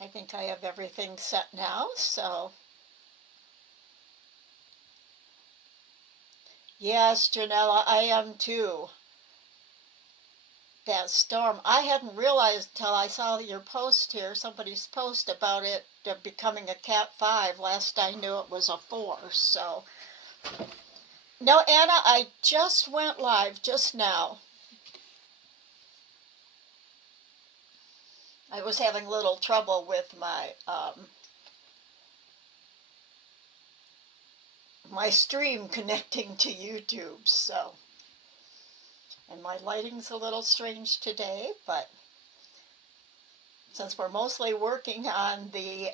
I think I have everything set now, so. Yes, Janella, I am too. That storm, I hadn't realized until I saw your post here, somebody's post about it becoming a Cat 5. Last I knew it was a 4, so. No, Anna, I just went live just now. I was having a little trouble with my stream connecting to YouTube, so. And my lighting's a little strange today, but since we're mostly working on the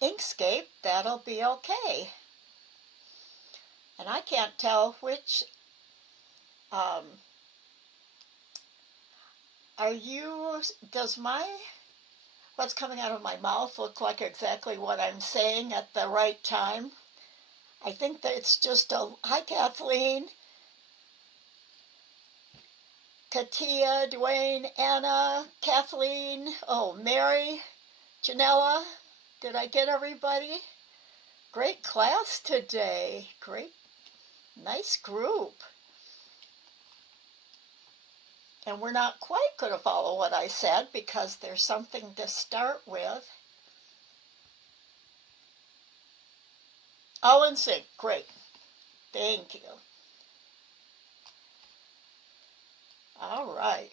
Inkscape, that'll be okay. And I can't tell which, what's coming out of my mouth look like exactly what I'm saying at the right time? I think that it's just hi Kathleen, Katia, Dwayne, Anna, Kathleen, oh, Mary, Janella. Did I get everybody? Great class today. Great, nice group. And we're not quite going to follow what I said because there's something to start with. All in sync. Great. Thank you. All right.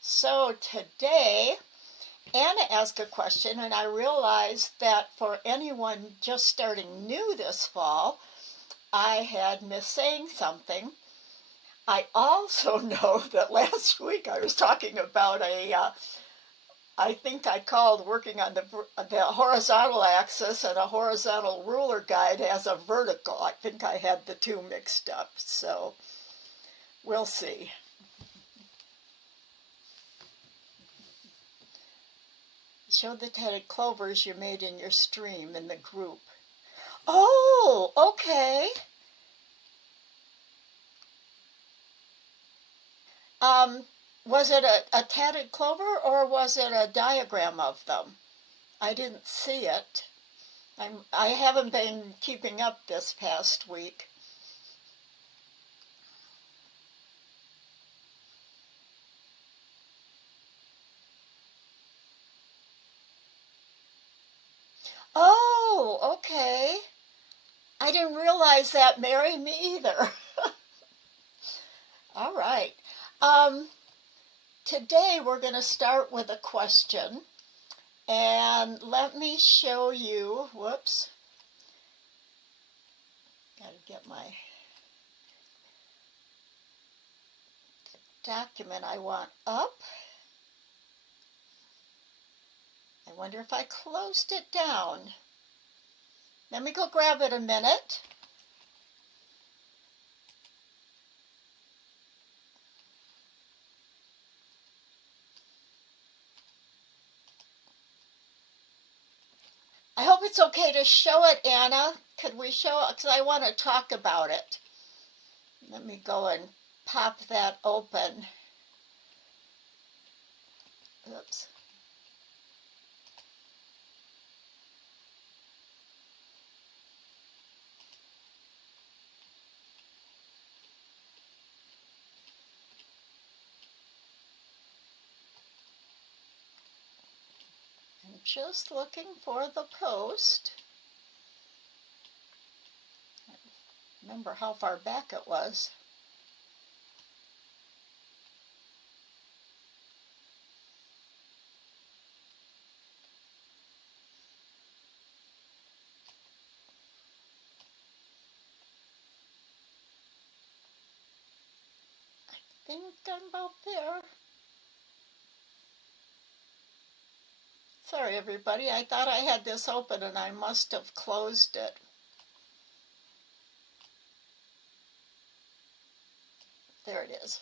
So today, Anna asked a question, and I realized that for anyone just starting new this fall, I had missed saying something. I also know that last week I was talking about I think I called working on the horizontal axis, and a horizontal ruler guide has a vertical. I think I had the two mixed up, so we'll see. Show the tatted clovers you made in your stream in the group. Oh, okay. Was it a tatted clover or was it a diagram of them? I didn't see it. I haven't been keeping up this past week. Oh, okay. I didn't realize that, Mary, me either. All right. Today we're going to start with a question. And let me show you, whoops. Got to get my document I want up. I wonder if I closed it down. Let me go grab it a minute. I hope it's okay to show it, Anna. Could we show it? Because I want to talk about it. Let me go and pop that open. Oops. I'm just looking for the post. Remember how far back it was. I think I'm about there. Sorry, everybody. I thought I had this open and I must have closed it. There it is.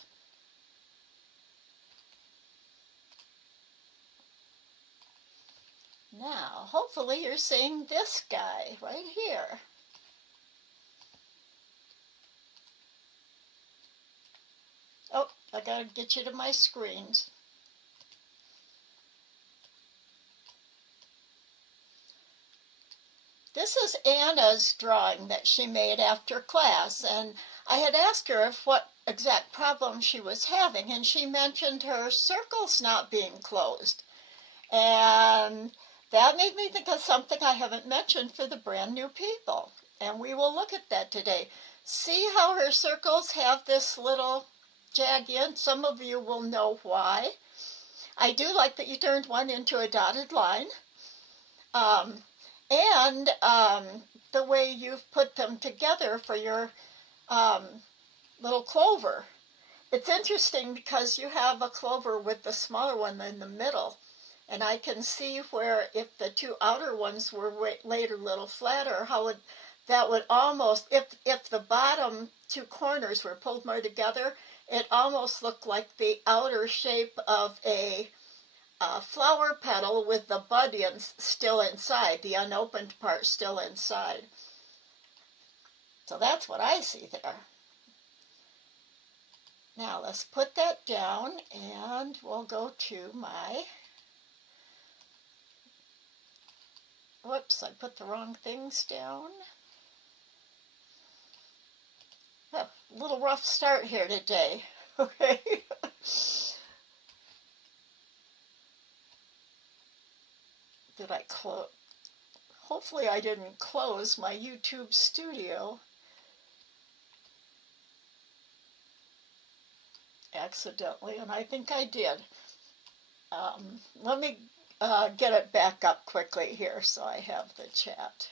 Now, hopefully you're seeing this guy right here. Oh, I gotta get you to my screens. This is Anna's drawing that she made after class, and I had asked her what exact problem she was having, and she mentioned her circles not being closed. And that made me think of something I haven't mentioned for the brand new people, and we will look at that today. See how her circles have this little jag in? Some of you will know why. I do like that you turned one into a dotted line. And the way you've put them together for your little clover. It's interesting because you have a clover with the smaller one in the middle. And I can see where if the two outer ones were laid a little flatter, how that would almost, if the bottom two corners were pulled more together, it almost looked like the outer shape of a flower petal with the bud still inside, the unopened part still inside. So that's what I see there. Now let's put that down and we'll go to my, whoops, I put the wrong things down. Oh, a little rough start here today, okay? Did I close? Hopefully I didn't close my YouTube studio accidentally, and I think I did. Let me get it back up quickly here so I have the chat.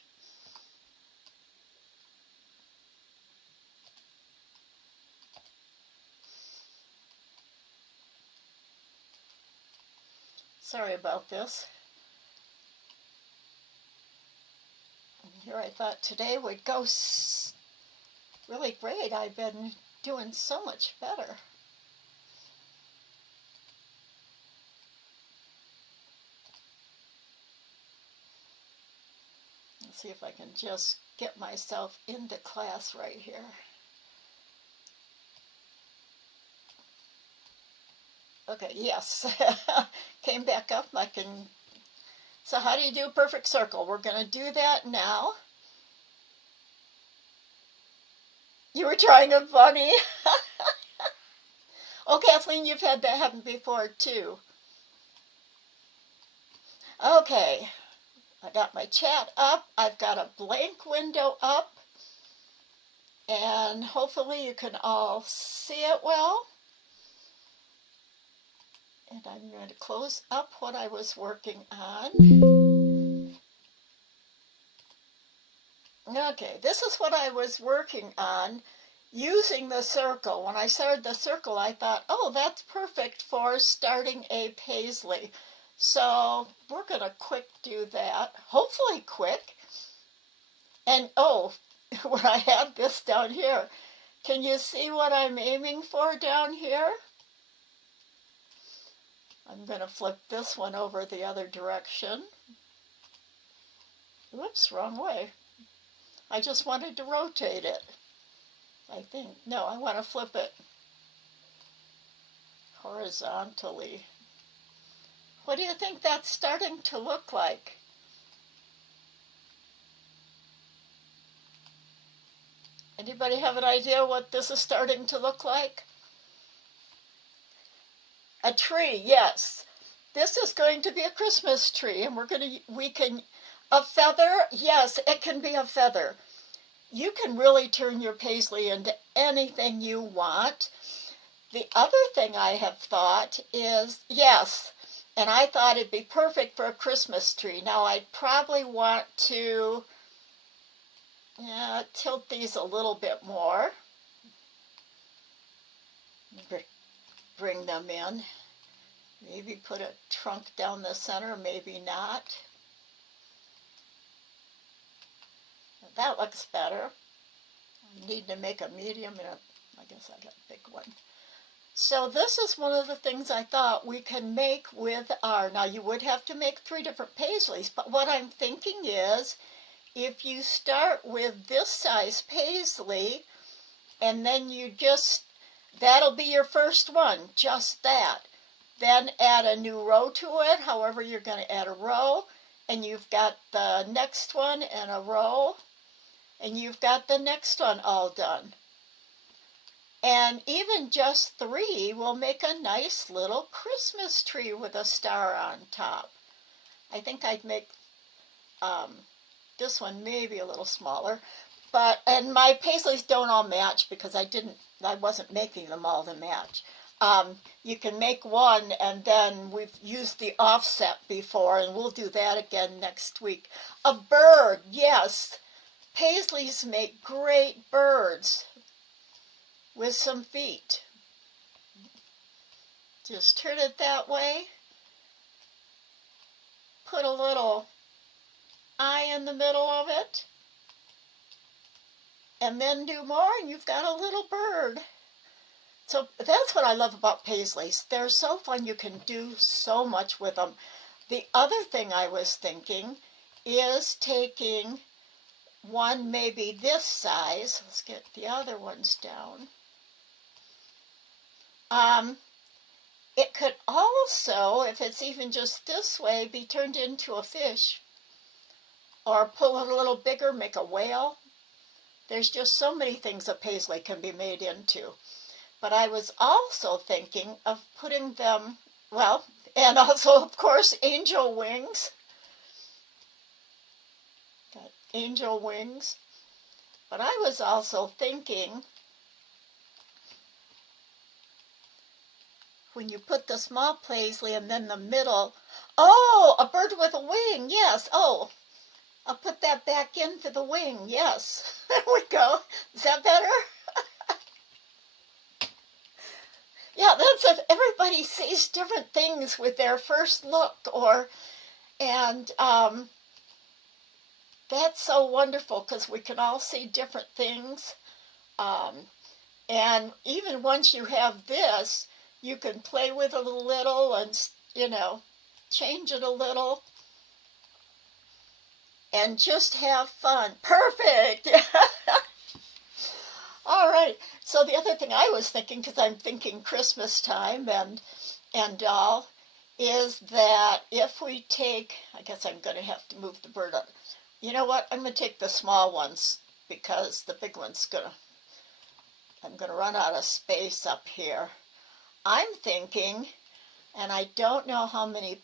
Sorry about this. Here I thought today would go really great. I've been doing so much better. Let's see if I can just get myself into class right here. Okay, yes, came back up. I can. So how do you do a perfect circle? We're going to do that now. You were trying a bunny. Oh, Kathleen, you've had that happen before too. Okay, I got my chat up. I've got a blank window up. And hopefully you can all see it well. And I'm going to close up what I was working on. Okay, this is what I was working on using the circle. When I started the circle, I thought, oh, that's perfect for starting a paisley. So we're going to quick do that, hopefully quick. And oh, where I have this down here, can you see what I'm aiming for down here? I'm going to flip this one over the other direction. Whoops, wrong way. I just wanted to rotate it. I think, no, I want to flip it horizontally. What do you think that's starting to look like? Anybody have an idea what this is starting to look like? A tree, yes. This is going to be a Christmas tree, and a feather, yes, it can be a feather. You can really turn your paisley into anything you want. The other thing I have thought is, yes, and I thought it'd be perfect for a Christmas tree. Now I'd probably want to tilt these a little bit more. Bring them in. Maybe put a trunk down the center, maybe not. That looks better. I need to make a medium and I guess I got a big one. So this is one of the things I thought we can make with our, now you would have to make 3 different paisleys, but what I'm thinking is if you start with this size paisley and then you just, that'll be your first one, just that. Then add a new row to it, however you're going to add a row, and you've got the next one in a row, and you've got the next one all done. And even just 3 will make a nice little Christmas tree with a star on top. I think I'd make this one maybe a little smaller, and my paisleys don't all match because I wasn't making them all to match. You can make one, and then we've used the offset before, and we'll do that again next week. A bird, yes. Paisleys make great birds with some feet. Just turn it that way. Put a little eye in the middle of it. And then do more, and you've got a little bird. So that's what I love about paisleys. They're so fun. You can do so much with them. The other thing I was thinking is taking one maybe this size. Let's get the other ones down. It could also, if it's even just this way, be turned into a fish. Or pull it a little bigger, make a whale. There's just so many things a paisley can be made into. But I was also thinking of putting them, well, and also, of course, angel wings. Got angel wings. But I was also thinking, when you put the small paisley and then the middle, oh, a bird with a wing, yes. Oh, I'll put that back in for the wing, yes. There we go. Is that better? Yeah, that's if everybody sees different things with their first look, and that's so wonderful because we can all see different things. And even once you have this, you can play with it a little and, change it a little and just have fun. Perfect! All right. So the other thing I was thinking, because I'm thinking Christmas time and all, is that if we take, I guess I'm going to have to move the bird up. You know what? I'm going to take the small ones because the big one's I'm going to run out of space up here. I'm thinking, and I don't know how many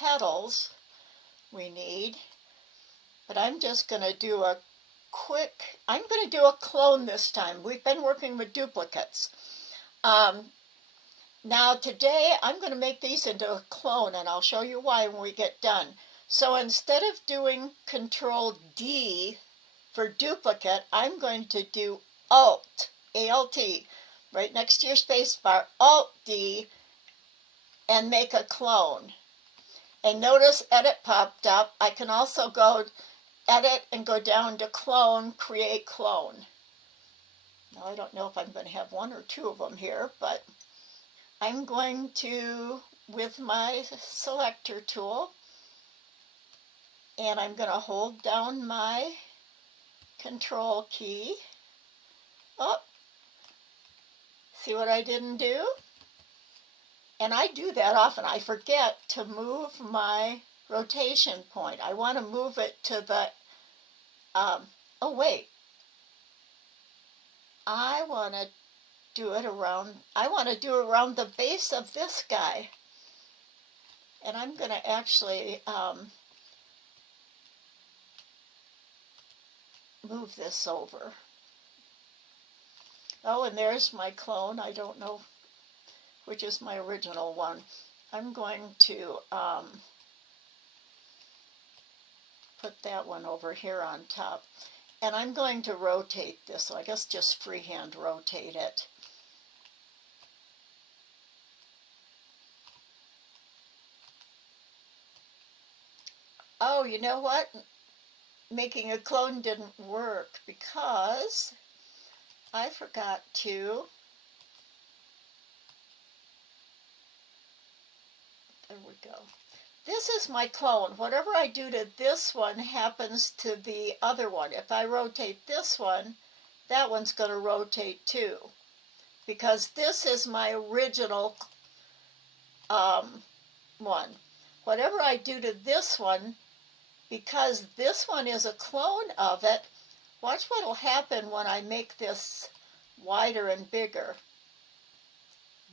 petals we need, but I'm just going to do I'm going to do a clone this time. We've been working with duplicates. Now today I'm going to make these into a clone, and I'll show you why when we get done. So instead of doing Control D for duplicate, I'm going to do Alt, A-L-T, right next to your space bar, Alt D, and make a clone. And notice Edit popped up. I can also go Edit and go down to Clone, Create Clone. Now I don't know if I'm going to have 1 or 2 of them here, but I'm going to, with my selector tool, and I'm going to hold down my Control key. Oh, see what I didn't do? And I do that often. I forget to move my rotation point. I want to move it to the, oh wait, I want to do it around the base of this guy. And I'm going to actually move this over. Oh, and there's my clone. I don't know which is my original one. I'm going to put that one over here on top. And I'm going to rotate this, so I guess just freehand rotate it. Oh, you know what? Making a clone didn't work because I forgot to. There we go. This is my clone. Whatever I do to this one happens to the other one. If I rotate this one, that one's going to rotate too. Because this is my original one. Whatever I do to this one because this one is a clone of it. Watch what will happen when I make this wider and bigger.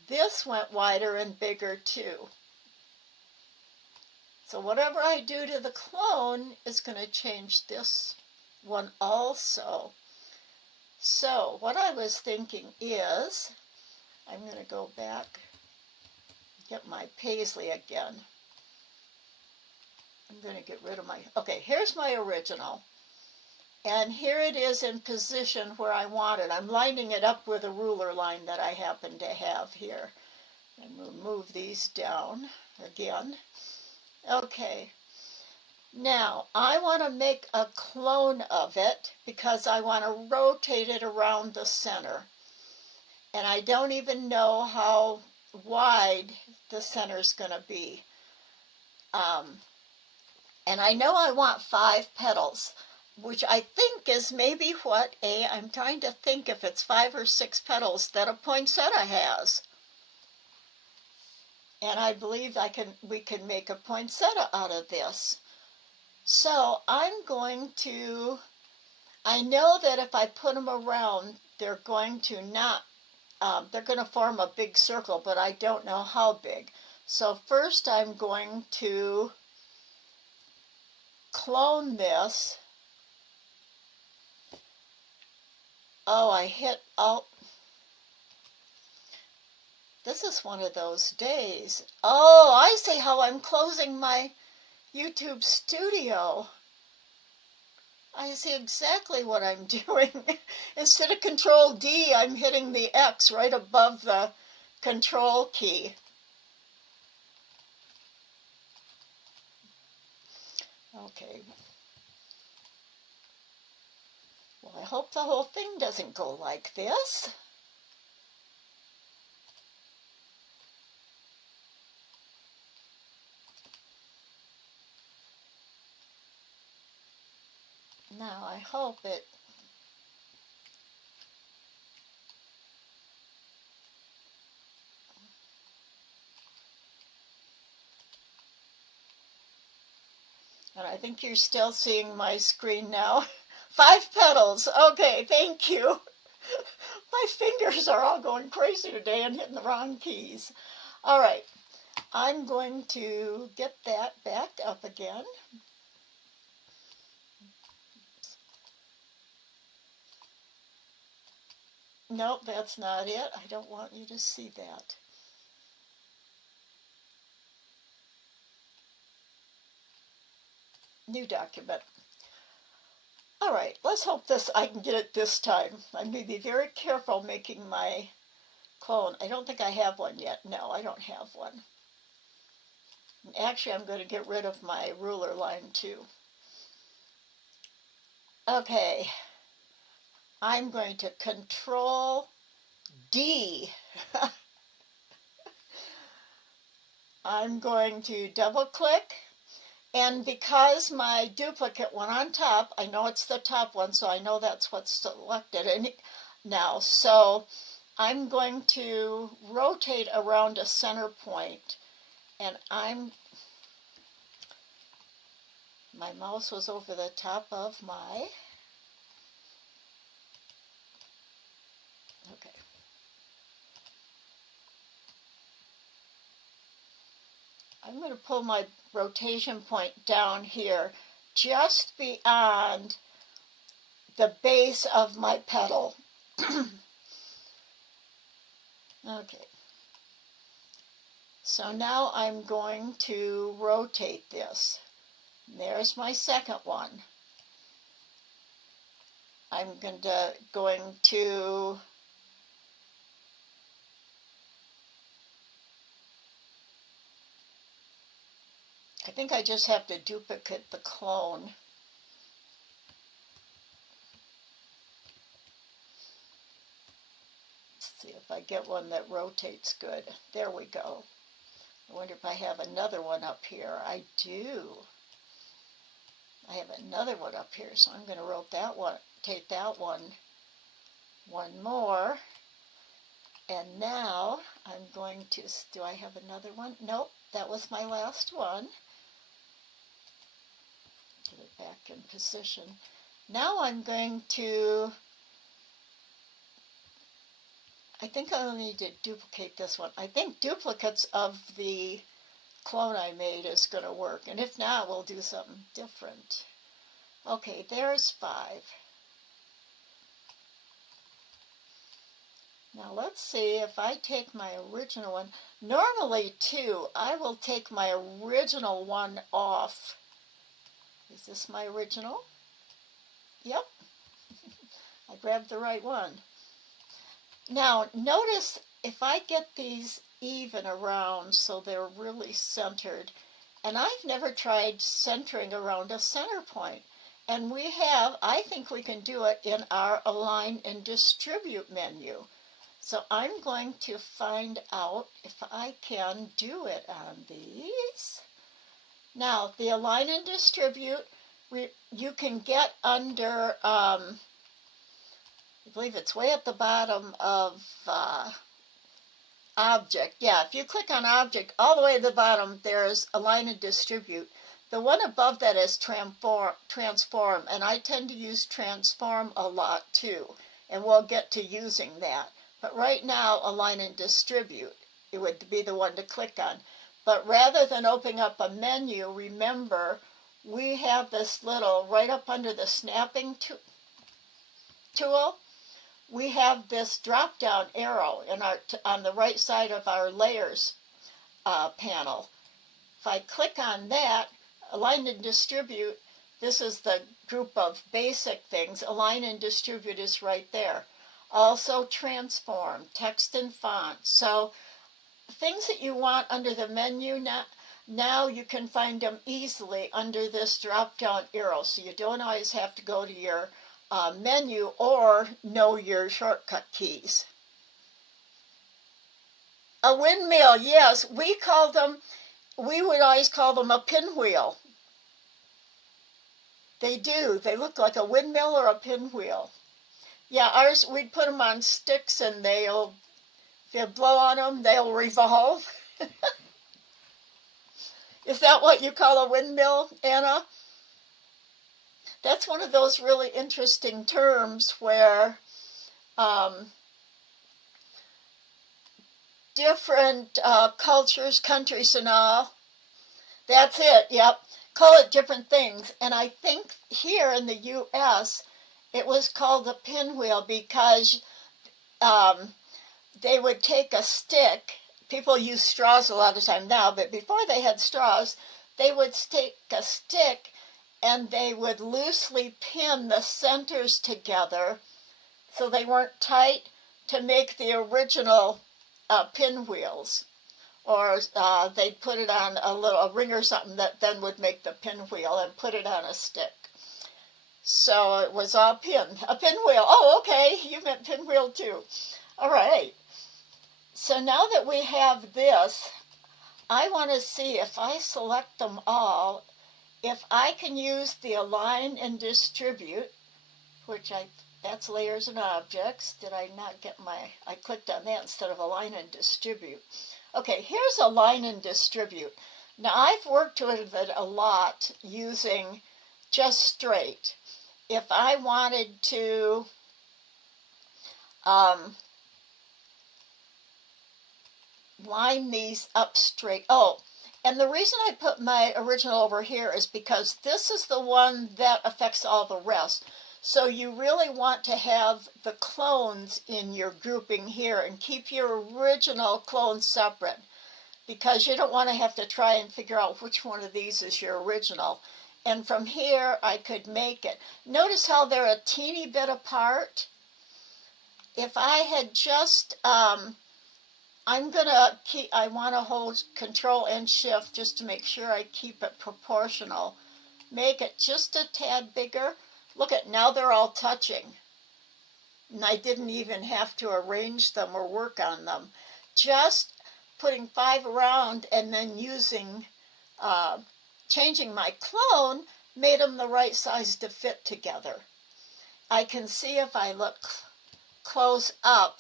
This went wider and bigger too. So whatever I do to the clone is going to change this one also. So what I was thinking is, I'm going to go back, get my Paisley again. I'm going to get rid of my, okay, here's my original. And here it is in position where I want it. I'm lining it up with a ruler line that I happen to have here. And we'll move these down again. Okay. Now, I want to make a clone of it because I want to rotate it around the center. And I don't even know how wide the center is going to be. And I know I want 5 petals, which I think is maybe what I'm trying to think if it's 5 or 6 petals that a poinsettia has. And I believe we can make a poinsettia out of this. So I'm going to, I know that if I put them around, they're going to form a big circle, but I don't know how big. So first I'm going to clone this. Oh, I hit Alt. This is one of those days. Oh, I see how I'm closing my YouTube studio. I see exactly what I'm doing. Instead of Control D, I'm hitting the X right above the Control key. Okay. Well, I hope the whole thing doesn't go like this. Now, I hope it... And I think you're still seeing my screen now. 5 petals. Okay, thank you. My fingers are all going crazy today and hitting the wrong keys. All right, I'm going to get that back up again. Nope, that's not it. I don't want you to see that. New document. All right, let's hope I can get it this time. I'm going to be very careful making my clone. I don't think I have one yet. No, I don't have one. Actually, I'm going to get rid of my ruler line too. Okay, I'm going to Control D. I'm going to double click. And because my duplicate went on top, I know it's the top one, so I know that's what's selected now. So I'm going to rotate around a center point, and my mouse was over the top of my, okay. I'm going to pull my rotation point down here just beyond the base of my petal. Okay. So now I'm going to rotate this. There's my second one. I'm going to I think I just have to duplicate the clone. Let's see if I get one that rotates good. There we go. I wonder if I have another one up here. I do. I have another one up here, so I'm going to rotate that one more. And now I'm going to, do I have another one? Nope, that was my last one. Get it back in position. Now I'm going to, I think I'll need to duplicate this one. I think duplicates of the clone I made is going to work. And if not, we'll do something different. Okay, there's 5. Now let's see if I take my original one. Normally, too, I will take my original one off. Is this my original? Yep. I grabbed the right one. Now, notice if I get these even around so they're really centered, and I've never tried centering around a center point. And we have, I think we can do it in our Align and Distribute menu. So I'm going to find out if I can do it on these. Now, the Align and Distribute, you can get under, I believe it's way at the bottom of Object. Yeah, if you click on Object, all the way at the bottom, there's Align and Distribute. The one above that is Transform, and I tend to use Transform a lot too, and we'll get to using that. But right now, Align and Distribute, it would be the one to click on. But rather than opening up a menu, remember, we have this little, right up under the snapping tool, we have this drop-down arrow on the right side of our Layers panel. If I click on that, Align and Distribute, this is the group of basic things. Align and Distribute is right there. Also Transform, Text and Font. So things that you want under the menu, now you can find them easily under this drop-down arrow. So you don't always have to go to your menu or know your shortcut keys. A windmill, yes, we would always call them a pinwheel. They do. They look like a windmill or a pinwheel. Yeah, ours, we'd put them on sticks and if you blow on them, they'll revolve. Is that what you call a windmill, Anna? That's one of those really interesting terms where different cultures, countries and all, that's it, yep, call it different things. And I think here in the U.S., it was called the pinwheel because they would take a stick. People use straws a lot of time now, but before they had straws, they would take a stick and they would loosely pin the centers together so they weren't tight to make the original pinwheels. Or they'd put it on a ring or something that then would make the pinwheel and put it on a stick. So it was all pin. A pinwheel. Oh, okay, you meant pinwheel too. All right. So now that we have this, I want to see if I select them all, if I can use the Align and Distribute, which that's Layers and Objects. Did I not get I clicked on that instead of Align and Distribute. Okay, here's Align and Distribute. Now I've worked with it a lot using just straight. If I wanted to line these up straight. Oh, and the reason I put my original over here is because this is the one that affects all the rest. So you really want to have the clones in your grouping here and keep your original clones separate, because you don't want to have to try and figure out which one of these is your original. And from here, I could make it. Notice how they're a teeny bit apart. If I had just, I want to hold Control and Shift just to make sure I keep it proportional. Make it just a tad bigger. Look at, now they're all touching. And I didn't even have to arrange them or work on them. Just putting 5 around and then using, changing my clone made them the right size to fit together. I can see if I look close up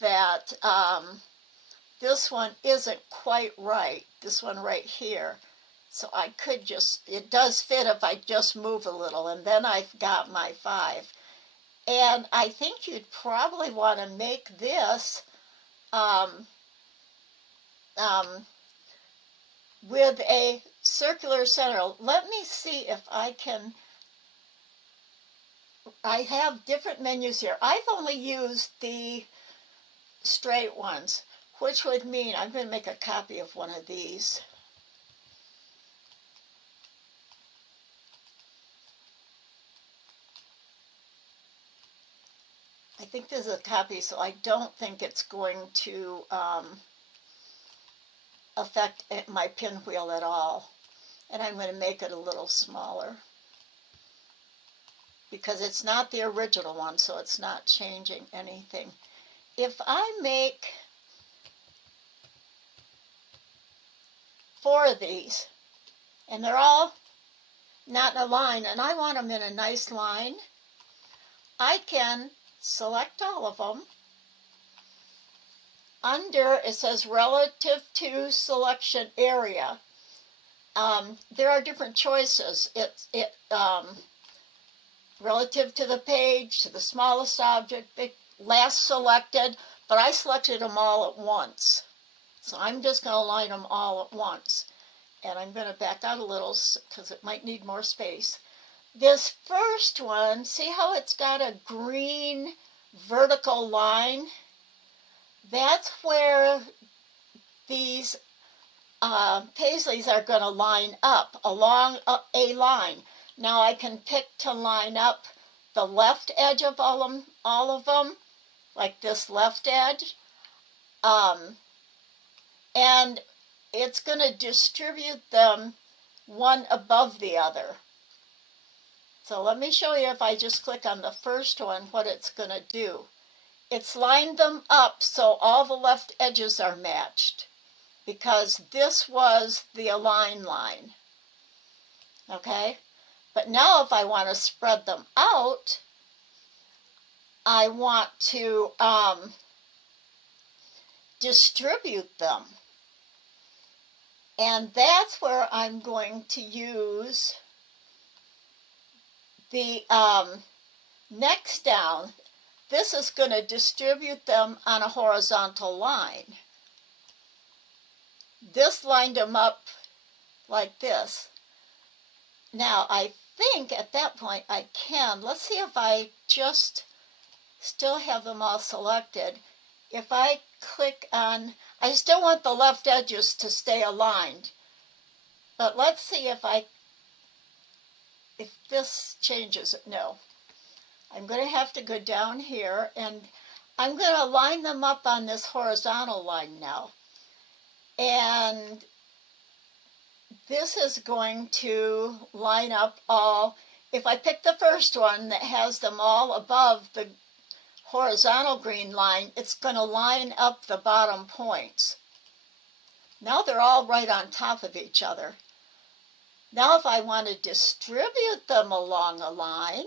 that this one isn't quite right, this one right here. So I could just, it does fit if I just move a little, and then I've got my 5. And I think you'd probably want to make this um, with a circular center. Let me see if I can, I have different menus here. I've only used the straight ones, which would mean I'm going to make a copy of one of these. I think this is a copy, so I don't think it's going to affect my pinwheel at all. And I'm going to make it a little smaller because it's not the original one, so it's not changing anything. If I make 4 of these, and they're all not in a line, and I want them in a nice line, I can select all of them. Under, it says relative to selection area. There are different choices. Relative to the page, to the smallest object, last selected, but I selected them all at once. So I'm just going to line them all at once. And I'm going to back out a little because it might need more space. This first one, see how it's got a green vertical line? That's where these Paisleys are going to line up along a line. Now I can pick to line up the left edge of all of them, like this left edge. And it's going to distribute them one above the other. So let me show you if I just click on the first one, what it's going to do. It's lined them up so all the left edges are matched because this was the align line. Okay? But now if I want to spread them out, I want to distribute them. And that's where I'm going to use the next down. This is going to distribute them on a horizontal line. This lined them up like this. Now, I think at that point I can. Let's see if I just still have them all selected. If I click on, I still want the left edges to stay aligned. But let's see if this changes it. No. I'm going to have to go down here, and I'm going to line them up on this horizontal line now. And this is going to line up all, if I pick the first one that has them all above the horizontal green line, it's going to line up the bottom points. Now they're all right on top of each other. Now if I want to distribute them along a line,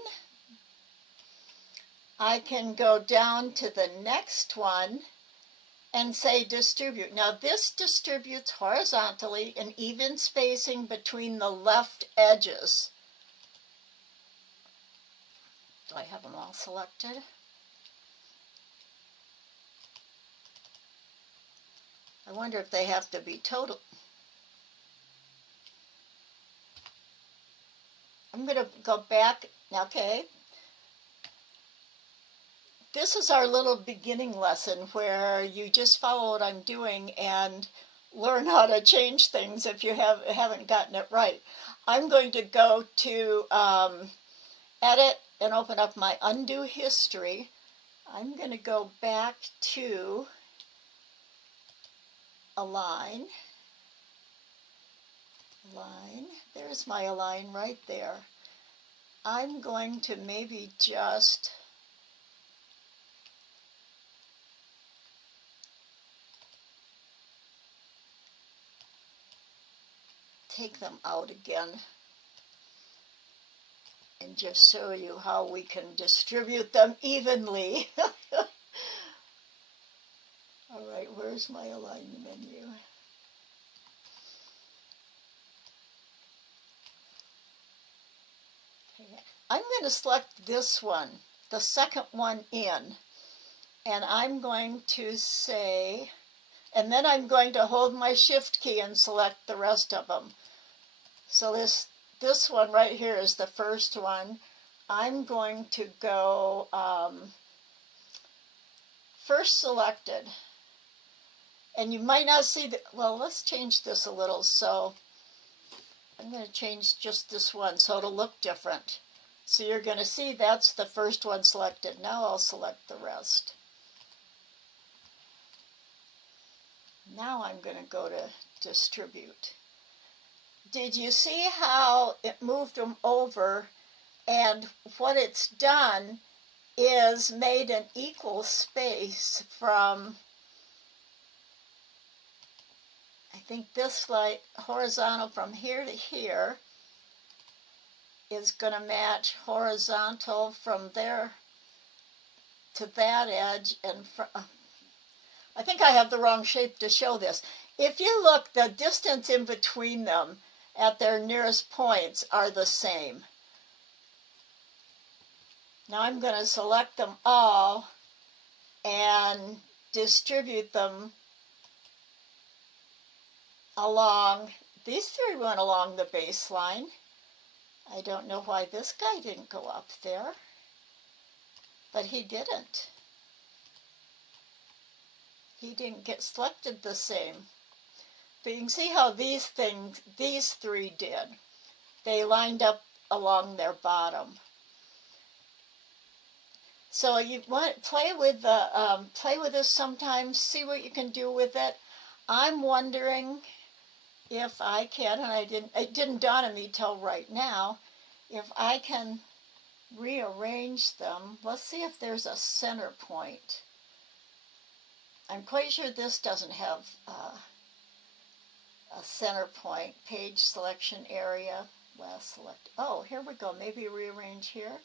I can go down to the next one and say distribute. Now this distributes horizontally in even spacing between the left edges. Do I have them all selected? I wonder if they have to be total. I'm going to go back. Okay. This is our little beginning lesson where you just follow what I'm doing and learn how to change things if you haven't gotten it right. I'm going to go to edit and open up my undo history. I'm going to go back to align. Align. There's my align right there. I'm going to maybe just take them out again and just show you how we can distribute them evenly. All right, where's my align menu? I'm going to select this one, the second one in, and I'm going to say, and then I'm going to hold my shift key and select the rest of them. So this one right here is the first one. I'm going to go first selected. And you might not see the, well, let's change this a little. So I'm going to change just this one so it'll look different. So you're going to see that's the first one selected. Now I'll select the rest. Now I'm going to go to distribute. Did you see how it moved them over? And what it's done is made an equal space from, I think this light horizontal from here to here is going to match horizontal from there to that edge. And I think I have the wrong shape to show this. If you look, the distance in between them at their nearest points are the same. Now I'm going to select them all and distribute them along. These three went along the baseline. I don't know why this guy didn't go up there, but he didn't. He didn't get selected the same. But you can see how these three did. They lined up along their bottom. So you want to play with this sometimes, see what you can do with it. I'm wondering if I can, and it didn't dawn on me till right now, if I can rearrange them. Let's see if there's a center point. I'm quite sure this doesn't have a center point. Page selection area, last select. Oh, here we go. Maybe rearrange here.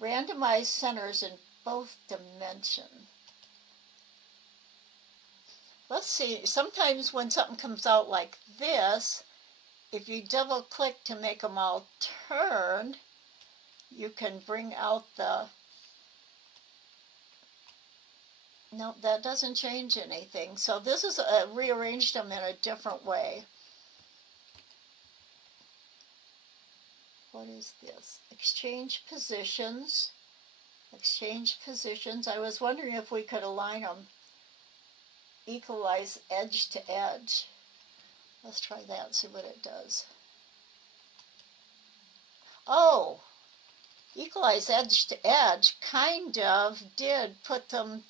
Randomize centers in both dimensions. Let's see, sometimes when something comes out like this, if you double click to make them all turn, you can bring out the, no, that doesn't change anything. So this is rearranged them in a different way. What is this? Exchange positions. Exchange positions. I was wondering if we could align them. Equalize edge to edge. Let's try that and see what it does. Oh, equalize edge to edge kind of did put them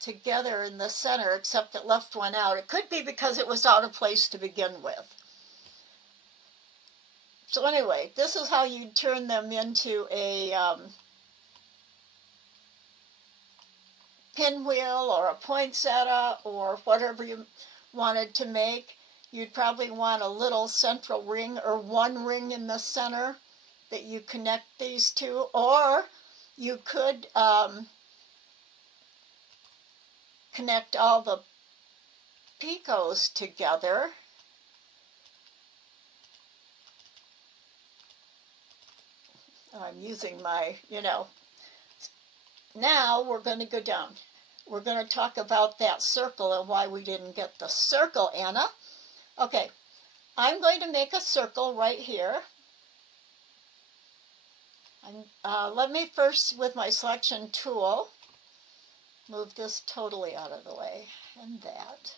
together in the center, except it left one out. It could be because it was out of place to begin with. So anyway, this is how you turn them into a pinwheel or a poinsettia or whatever you wanted to make. You'd probably want a little central ring or one ring in the center that you connect these two, or you could connect all the picos together. I'm using my, Now we're going to go down. We're going to talk about that circle and why we didn't get the circle, Anna. Okay, I'm going to make a circle right here. Let me first, with my selection tool, move this totally out of the way, and that.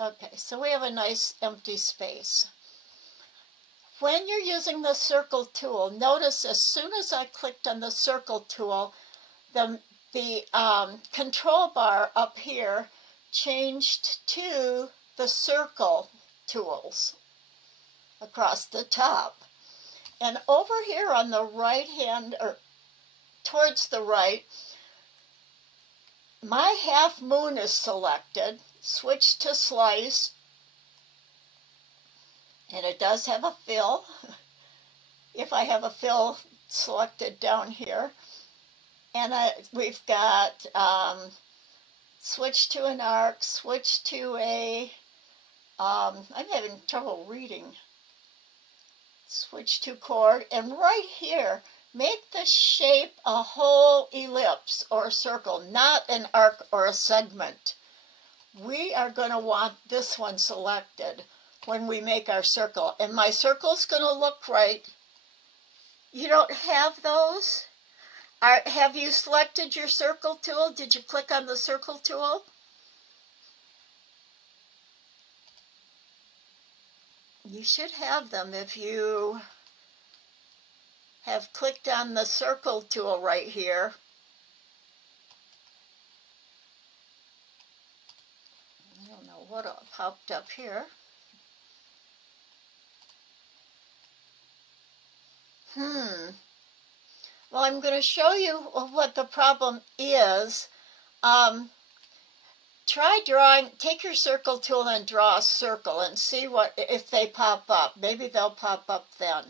Okay, so we have a nice empty space. When you're using the circle tool, notice as soon as I clicked on the circle tool, the control bar up here changed to the circle tools across the top. And over here on the right hand, or towards the right, my half moon is selected. Switch to slice. And it does have a fill. If I have a fill selected down here. And we've got switch to an arc, switch to a, I'm having trouble reading. switch to chord, and right here, make the shape a whole ellipse or circle, not an arc or a segment. We are going to want this one selected when we make our circle, and my circle's going to look right. You don't have those? Have you selected your circle tool? Did you click on the circle tool? You should have them if you have clicked on the circle tool right here. I don't know what popped up here. Well, I'm going to show you what the problem is. Try drawing, take your circle tool and draw a circle and see if they pop up. Maybe they'll pop up then.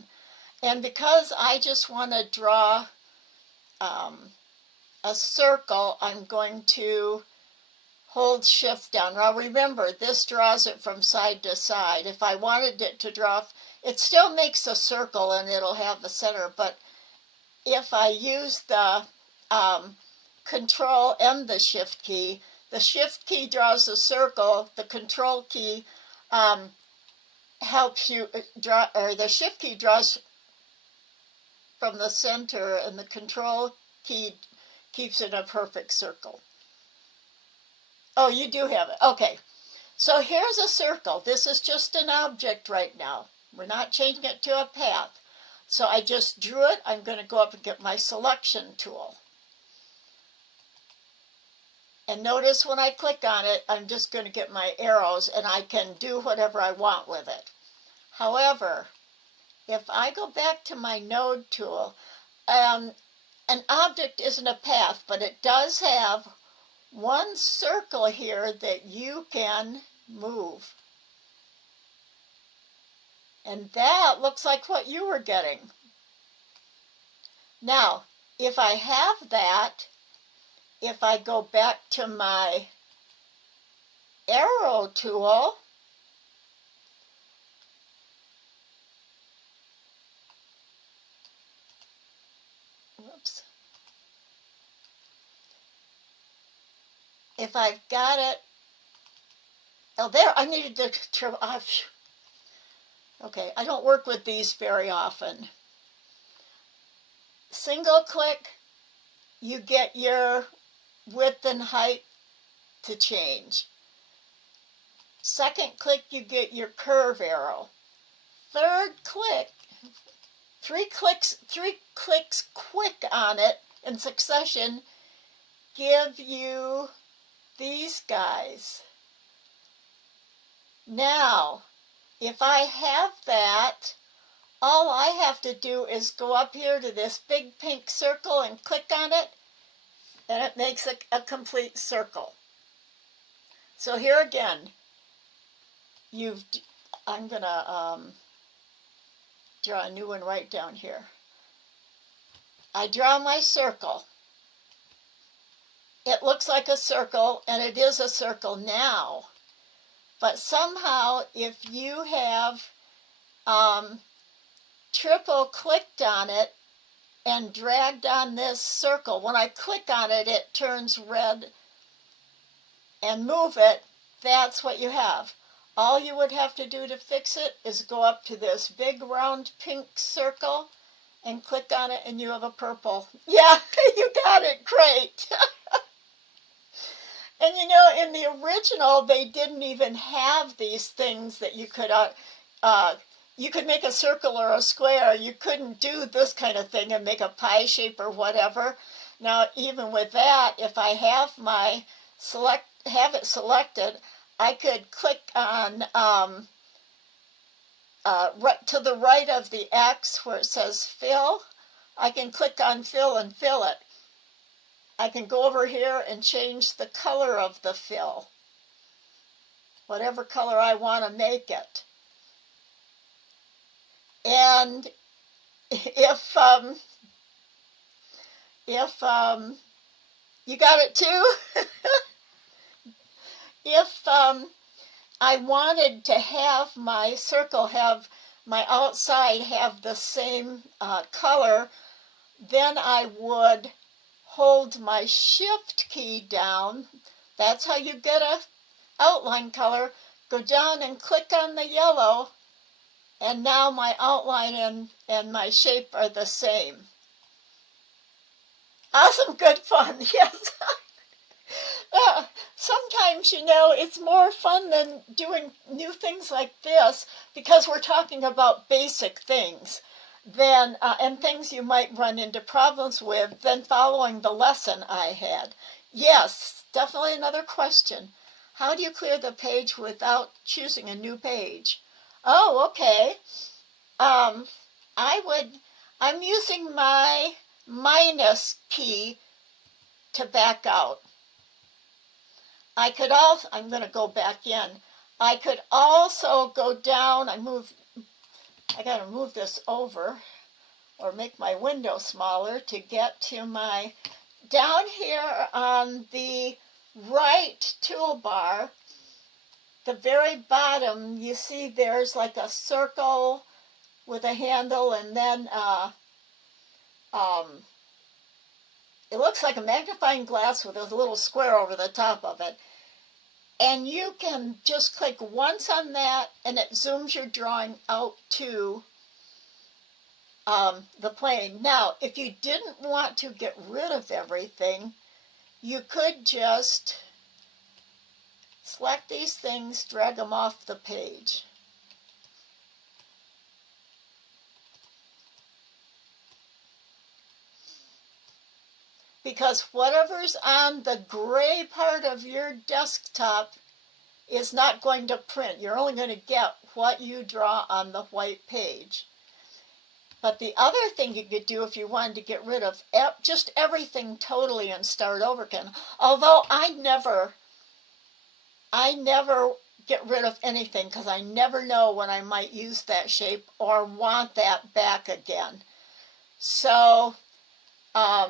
And because I just want to draw a circle, I'm going to hold shift down. Now remember, this draws it from side to side. If I wanted it to draw, it still makes a circle and it'll have the center, but if I use the control and the shift key draws a circle, the control key helps you draw, or the shift key draws from the center, and the control key keeps it a perfect circle. Oh, you do have it. Okay. So here's a circle. This is just an object right now. We're not changing it to a path. So I just drew it. I'm going to go up and get my selection tool. And notice when I click on it, I'm just going to get my arrows, and I can do whatever I want with it. However, if I go back to my node tool, an object isn't a path, but it does have one circle here that you can move. And that looks like what you were getting. Now, if I have that, if I go back to my arrow tool, whoops. If I've got it, oh, there, I needed to, okay, I don't work with these very often. Single click, you get your width and height to change. Second click, you get your curve arrow. Third click, three clicks quick on it in succession give you these guys. Now, if I have that, all I have to do is go up here to this big pink circle and click on it, and it makes a complete circle. So here again, I'm going to draw a new one right down here. I draw my circle. It looks like a circle, and it is a circle now. But somehow, if you have triple clicked on it and dragged on this circle, when I click on it, it turns red, and move it, that's what you have. All you would have to do to fix it is go up to this big round pink circle and click on it, and you have a purple. Yeah, you got it. Great. And you know, in the original, they didn't even have these things that you could make a circle or a square. You couldn't do this kind of thing and make a pie shape or whatever. Now, even with that, if I have it selected, I could click on right to the right of the X where it says fill. I can click on fill and fill it. I can go over here and change the color of the fill, whatever color I want to make it. And if you got it too, if I wanted to have my circle have my outside have the same color, then I would hold my shift key down. That's how you get a outline color. Go down and click on the yellow, and now my outline and my shape are the same. Awesome, good fun, yes. Sometimes, it's more fun than doing new things like this because we're talking about basic things and things you might run into problems with than following the lesson I had. Yes, definitely another question. How do you clear the page without choosing a new page? Oh, okay. I'm using my minus key to back out. I'm going to go back in. I could also go down. I got to move this over or make my window smaller to get to my, down here on the right toolbar, the very bottom, you see there's like a circle with a handle, and then it looks like a magnifying glass with a little square over the top of it. And you can just click once on that, and it zooms your drawing out to the plane. Now, if you didn't want to get rid of everything, you could just select these things, drag them off the page. Because whatever's on the gray part of your desktop is not going to print. You're only going to get what you draw on the white page. But the other thing you could do if you wanted to get rid of just everything totally and start over again, although I never get rid of anything because I never know when I might use that shape or want that back again. So I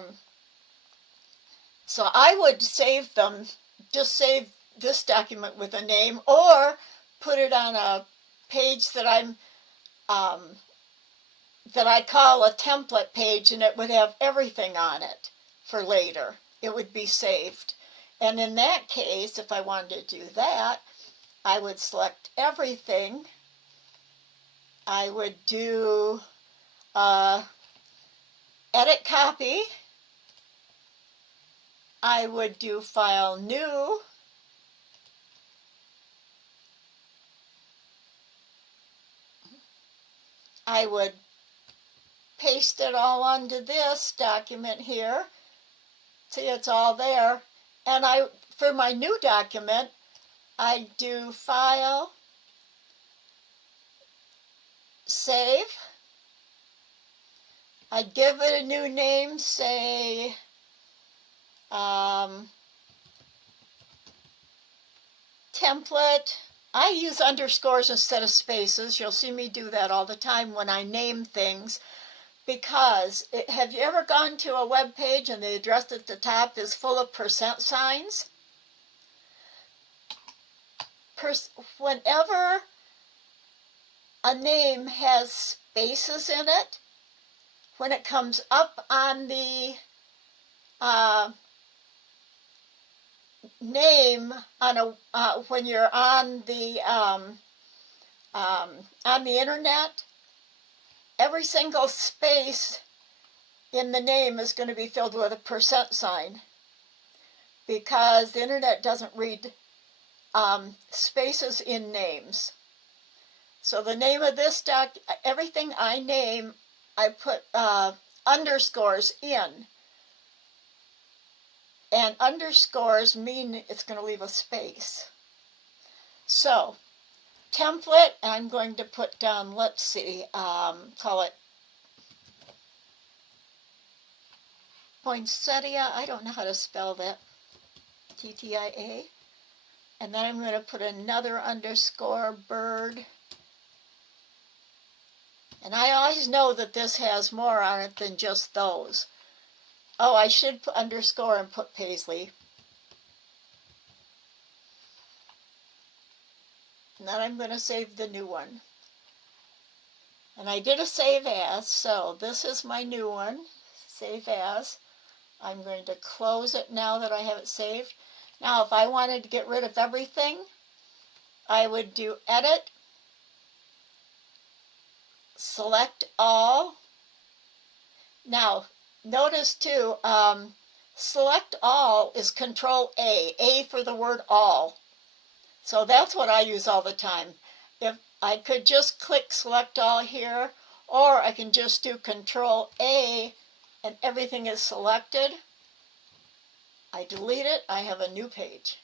would save them, just save this document with a name, or put it on a page that I call a template page, and it would have everything on it for later. It would be saved. And in that case, if I wanted to do that, I would select everything. I would do edit copy. I would do File New. I would paste it all onto this document here. See, it's all there. And for my new document, I do File, Save. I give it a new name, say template. I use underscores instead of spaces. You'll see me do that all the time when I name things, because have you ever gone to a web page and the address at the top is full of percent signs? Whenever a name has spaces in it, when it comes up on the name when you're on the internet, every single space in the name is going to be filled with a percent sign, because the internet doesn't read spaces in names. So the name of this everything I name, I put underscores in. And underscores mean it's going to leave a space. So, template, I'm going to put down, let's see, call it Poinsetta. I don't know how to spell that. TTIA. And then I'm going to put another underscore, bird. And I always know that this has more on it than just those. Oh, I should put underscore and put Paisley. And then I'm going to save the new one. And I did a save as, so this is my new one, save as. I'm going to close it now that I have it saved. Now, if I wanted to get rid of everything, I would do Edit, select all. Now, notice too, select all is Control A for the word all. So that's what I use all the time. If I could just click select all here, or I can just do Control A and everything is selected. I delete it, I have a new page.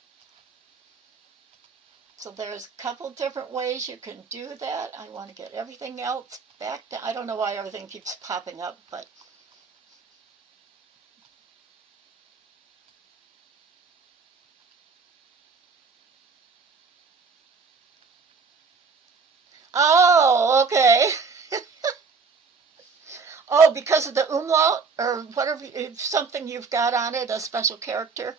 So there's a couple different ways you can do that. I want to get everything else back down. I don't know why everything keeps popping up, but oh, okay. Oh, because of the umlaut or whatever, something you've got on it, a special character.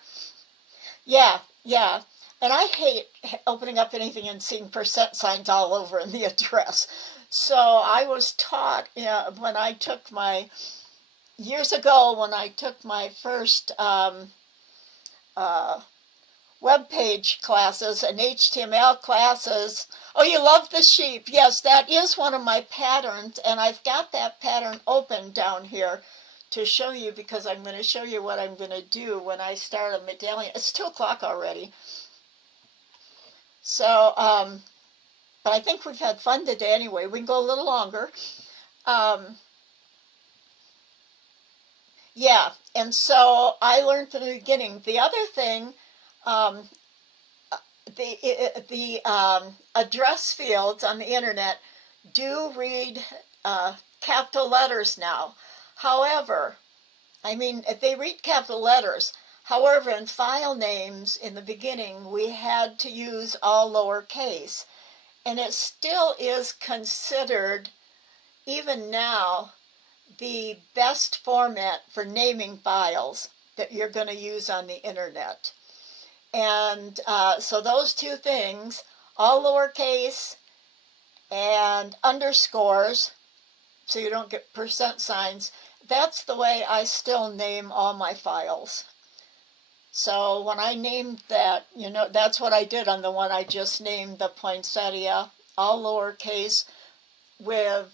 Yeah, yeah. And I hate opening up anything and seeing percent signs all over in the address. So I was taught, when I took years ago, when I took my first web page classes and HTML classes. Oh, you love the sheep. Yes, that is one of my patterns, and I've got that pattern open down here to show you, because I'm going to show you what I'm going to do when I start a medallion. It's 2 o'clock already. So, but I think we've had fun today anyway. We can go a little longer. Yeah, and so I learned from the beginning. The other thing, the address fields on the internet do read capital letters now. However, I mean, they read capital letters. However, in file names in the beginning, we had to use all lowercase. And it still is considered, even now, the best format for naming files that you're going to use on the internet. And so those two things, all lowercase and underscores, so you don't get percent signs, that's the way I still name all my files. So when I named that, that's what I did on the one I just named, the Poinsetta, all lowercase with,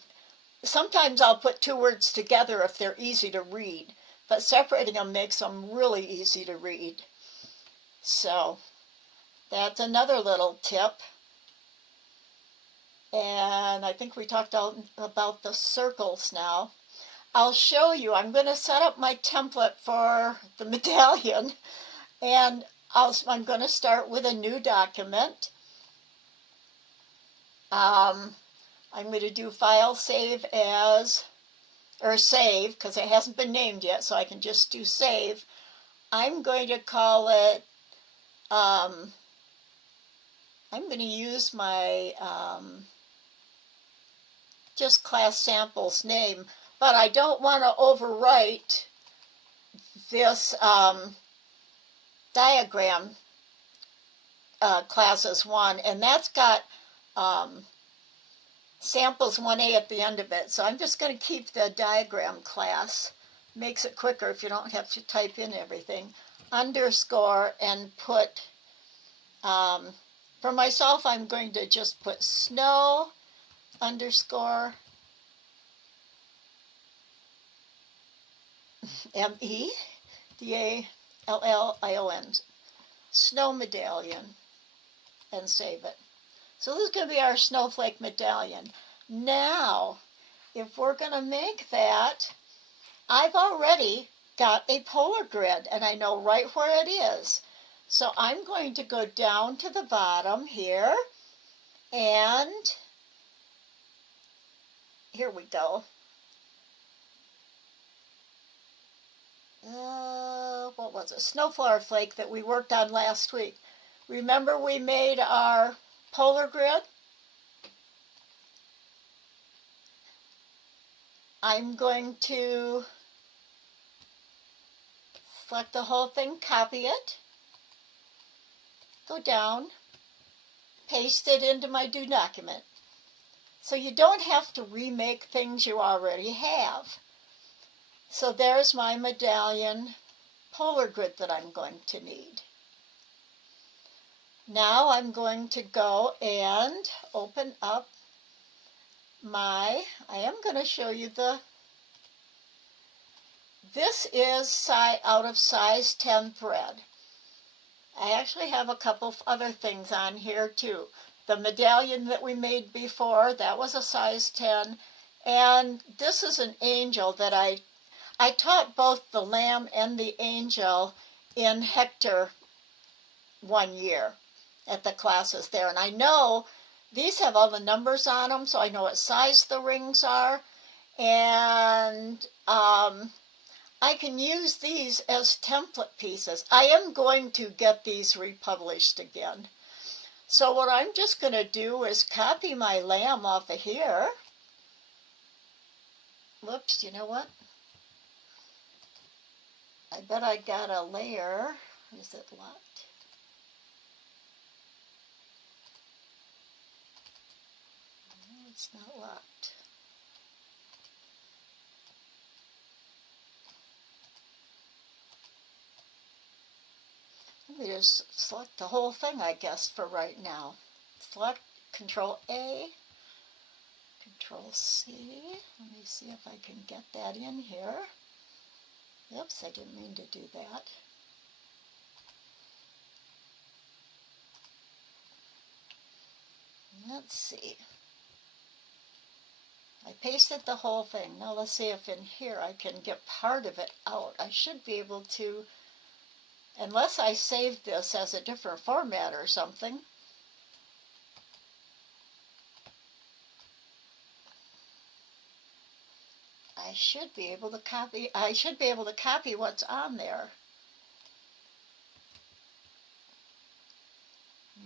sometimes I'll put 2 words together if they're easy to read, but separating them makes them really easy to read. So that's another little tip. And I think we talked about the circles now. I'll show you. I'm going to set up my template for the medallion, and I'm going to start with a new document. I'm going to do file save as, or save, because it hasn't been named yet, so I can just do save. I'm going to call it, I'm going to use my just class samples name, but I don't want to overwrite this diagram class as 1, and that's got samples 1A at the end of it. So I'm just going to keep the diagram class. Makes it quicker if you don't have to type in everything. Underscore and put, for myself, I'm going to just put snow underscore medallion, snow medallion, and save it. So this is going to be our snowflake medallion. Now, if we're going to make that, I've already got a polar grid, and I know right where it is. So I'm going to go down to the bottom here, and here we go. What was it? Snowflake that we worked on last week. Remember we made our polar grid? I'm going to select the whole thing, copy it, go down, paste it into my new document, So you don't have to remake things you already have. So there's my medallion polar grid that I'm going to need. Now I'm going to go and open up I am going to show you this is out of size 10 thread. I actually have a couple of other things on here too. The medallion that we made before, that was a size 10. And this is an angel that I taught both the lamb and the angel in Hector 1 year at the classes there. And I know these have all the numbers on them, so I know what size the rings are. And I can use these as template pieces. I am going to get these republished again. So what I'm just going to do is copy my lamb off of here. Whoops, you know what? I bet I got a layer. Is it locked? No, it's not locked. Let me just select the whole thing, I guess, for right now. Select Control A, Control C. Let me see if I can get that in here. Oops, I didn't mean to do that. Let's see. I pasted the whole thing. Now let's see if in here I can get part of it out. I should be able to, unless I save this as a different format or something. I should be able to copy what's on there.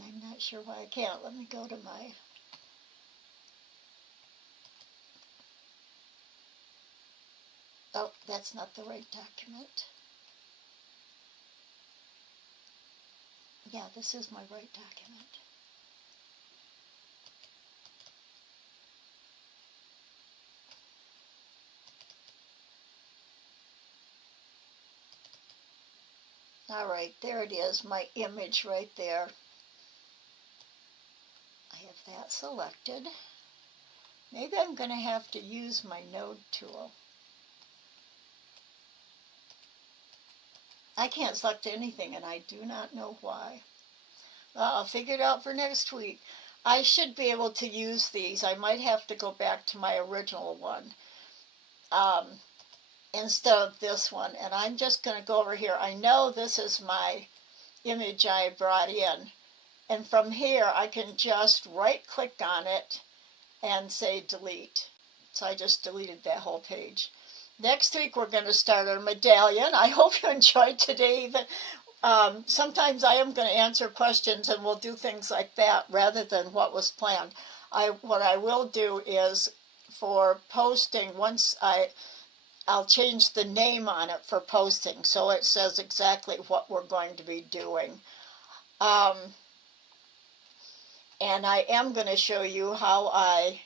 I'm not sure why I can't. Let me go to my that's not the right document. Yeah, this is my right document. All right, there it is, my image right there. I have that selected. Maybe I'm going to have to use my node tool. I can't select anything, and I do not know why. Well, I'll figure it out for next week. I should be able to use these. I might have to go back to my original one instead of this one. And I'm just going to go over here. I know this is my image I brought in. And from here, I can just right-click on it and say delete. So I just deleted that whole page. Next week, we're going to start our medallion. I hope you enjoyed today. Even sometimes I am going to answer questions, and we'll do things like that rather than what was planned. What I will do is for posting, I'll change the name on it for posting, so it says exactly what we're going to be doing. And I am going to show you how I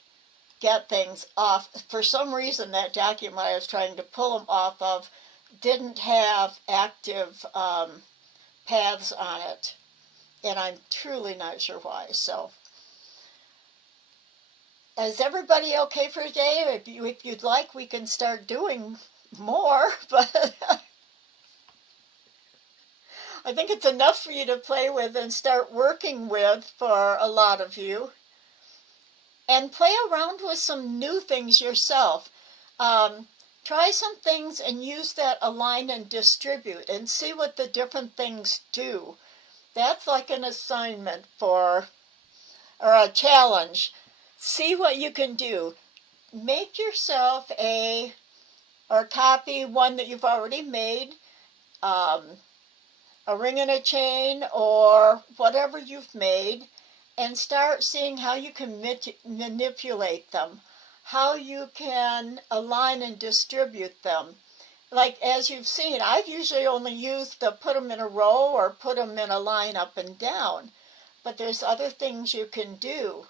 get things off. For some reason, that document I was trying to pull them off of didn't have active paths on it, and I'm truly not sure why. So, is everybody okay for today? If you'd like, we can start doing more, but I think it's enough for you to play with and start working with for a lot of you. And play around with some new things yourself. Try some things and use that align and distribute and see what the different things do. That's like an assignment or a challenge. See what you can do. Make yourself or copy one that you've already made, a ring and a chain or whatever you've made, and start seeing how you can manipulate them, how you can align and distribute them. Like as you've seen, I've usually only used the put them in a row or put them in a line up and down, but there's other things you can do.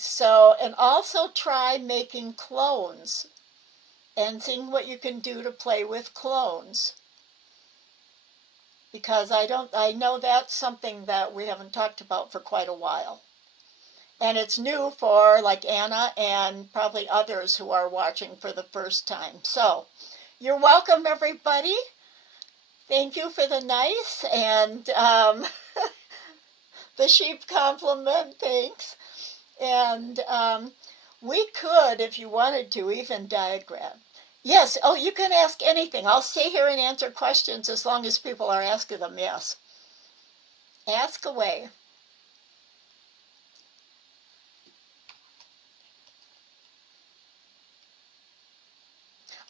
So, and also try making clones and seeing what you can do to play with clones. Because I know that's something that we haven't talked about for quite a while. And it's new for like Anna and probably others who are watching for the first time. So, you're welcome, everybody. Thank you for the nice and the sheep compliment, thanks. And we could, if you wanted to, even diagram. Yes, oh, you can ask anything. I'll stay here and answer questions as long as people are asking them, yes. Ask away.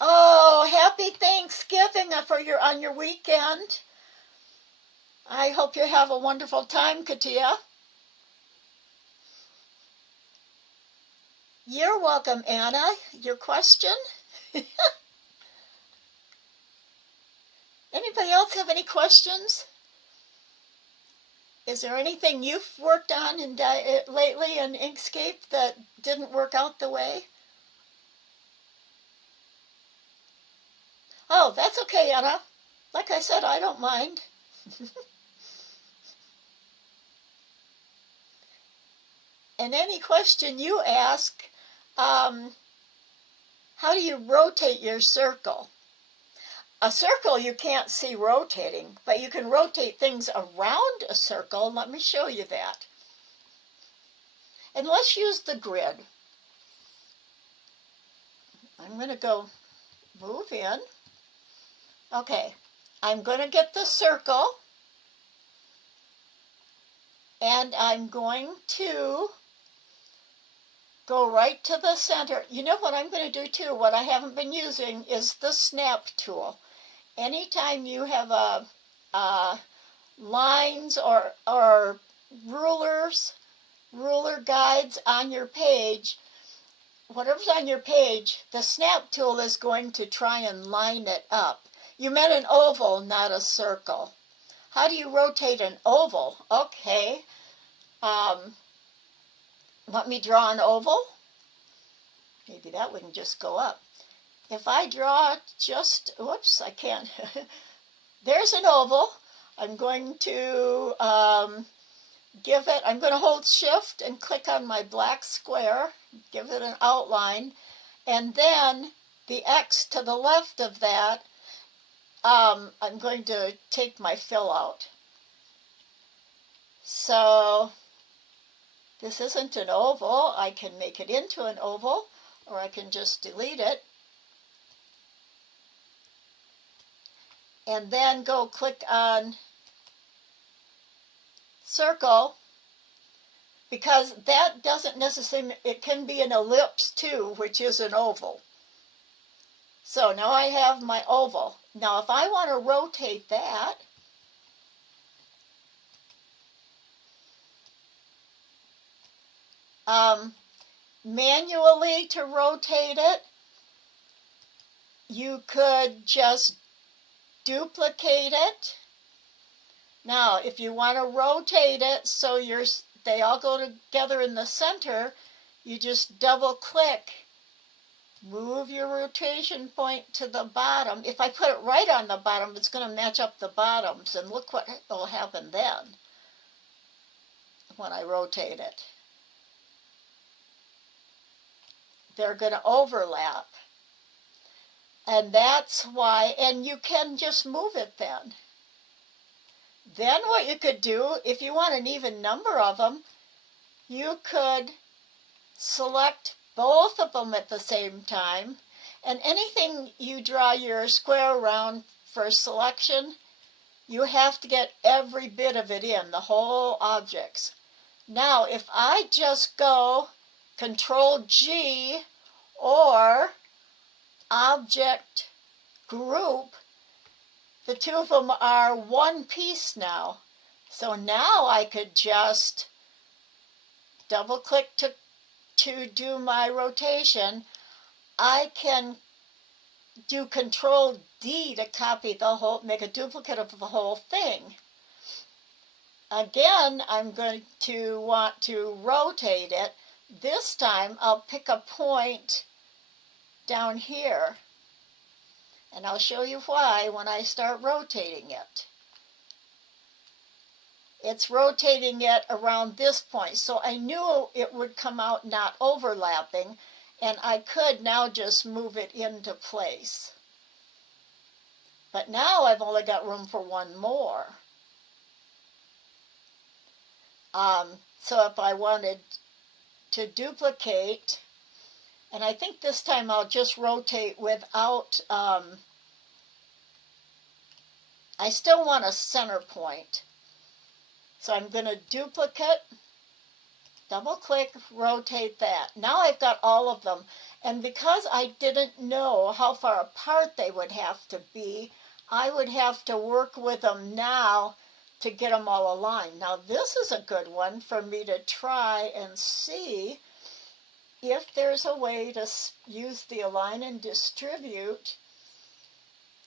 Oh, happy Thanksgiving on your weekend. I hope you have a wonderful time, Katia. You're welcome, Anna. Your question? Anybody else have any questions? Is there anything you've worked on lately in Inkscape that didn't work out the way? Oh, that's okay, Anna. Like I said, I don't mind. And any question you ask, how do you rotate your circle? A circle you can't see rotating, but you can rotate things around a circle. Let me show you that. And let's use the grid. I'm going to go move in. Okay, I'm going to get the circle. And I'm going to go right to the center. You know what I'm going to do too, what I haven't been using is the snap tool. Anytime you have lines or ruler guides on your page, whatever's on your page, the snap tool is going to try and line it up. You meant an oval, not a circle. How do you rotate an oval? Okay. Let me draw an oval. Maybe that wouldn't just go up. If I draw just, whoops, I can't. There's an oval. I'm going to I'm going to hold shift and click on my black square, give it an outline, and then the X to the left of that, I'm going to take my fill out. So this isn't an oval. I can make it into an oval, or I can just delete it. And then go click on circle, because that doesn't necessarily, it can be an ellipse too, which is an oval. So now I have my oval. Now if I want to rotate that, manually to rotate it, you could just duplicate it. Now, if you want to rotate it so they all go together in the center, you just double click, move your rotation point to the bottom. If I put it right on the bottom, it's going to match up the bottoms, and look what will happen then when I rotate it. They're going to overlap. And that's why, and you can just move it then. Then what you could do, if you want an even number of them, you could select both of them at the same time. And anything you draw your square around for selection, you have to get every bit of it in, the whole objects. Now, if I just go Control G or Object Group, the two of them are one piece now. So now I could just double click to do my rotation. I can do Control D to copy the whole, make a duplicate of the whole thing. Again, I'm going to want to rotate it. This time I'll pick a point down here, and I'll show you why when I start rotating it. It's rotating it around this point, so I knew it would come out not overlapping, and I could now just move it into place. But now I've only got room for one more. So if I wanted to duplicate, and I think this time I'll just rotate without, I still want a center point. So I'm going to duplicate, double click, rotate that. Now I've got all of them. And because I didn't know how far apart they would have to be, I would have to work with them now to get them all aligned. Now this is a good one for me to try and see if there's a way to use the align and distribute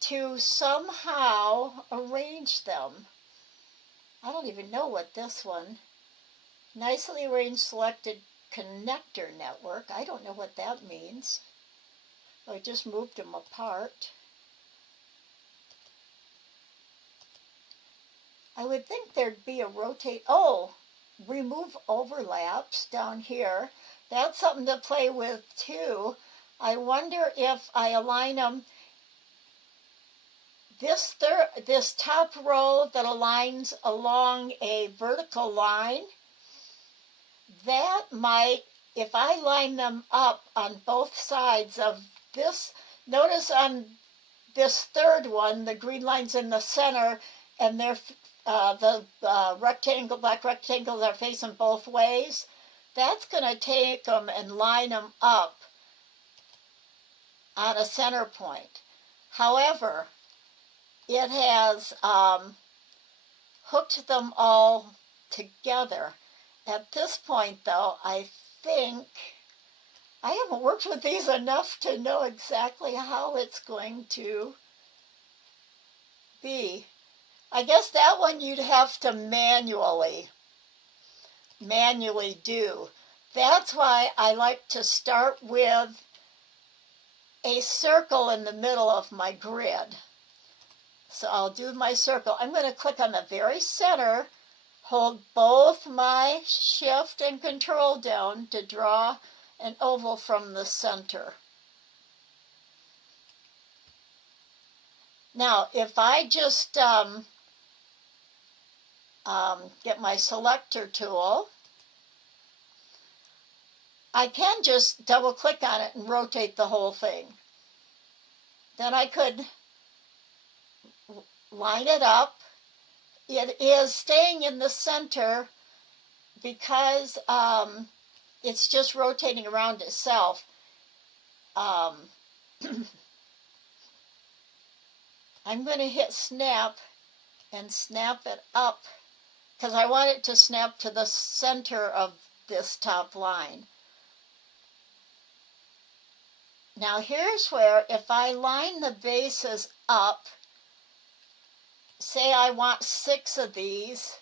to somehow arrange them. I don't even know what this one, nicely arranged selected connector network. I don't know what that means. I just moved them apart. I would think there'd be a rotate, remove overlaps down here. That's something to play with too. I wonder if I align them, this top row that aligns along a vertical line, that might, if I line them up on both sides of this, notice on this third one, the green line's in the center, and they're the rectangle, black rectangles are facing both ways. That's going to take them and line them up on a center point. However, it has hooked them all together. At this point, though, I think I haven't worked with these enough to know exactly how it's going to be. I guess that one you'd have to manually do. That's why I like to start with a circle in the middle of my grid. So I'll do my circle. I'm going to click on the very center, hold both my shift and control down to draw an oval from the center. Now, if I just get my selector tool, I can just double click on it and rotate the whole thing. Then I could line it up. It is staying in the center because it's just rotating around itself. I'm going to hit snap and snap it up because I want it to snap to the center of this top line. Now here's where if I line the bases up, say I want 6 of these,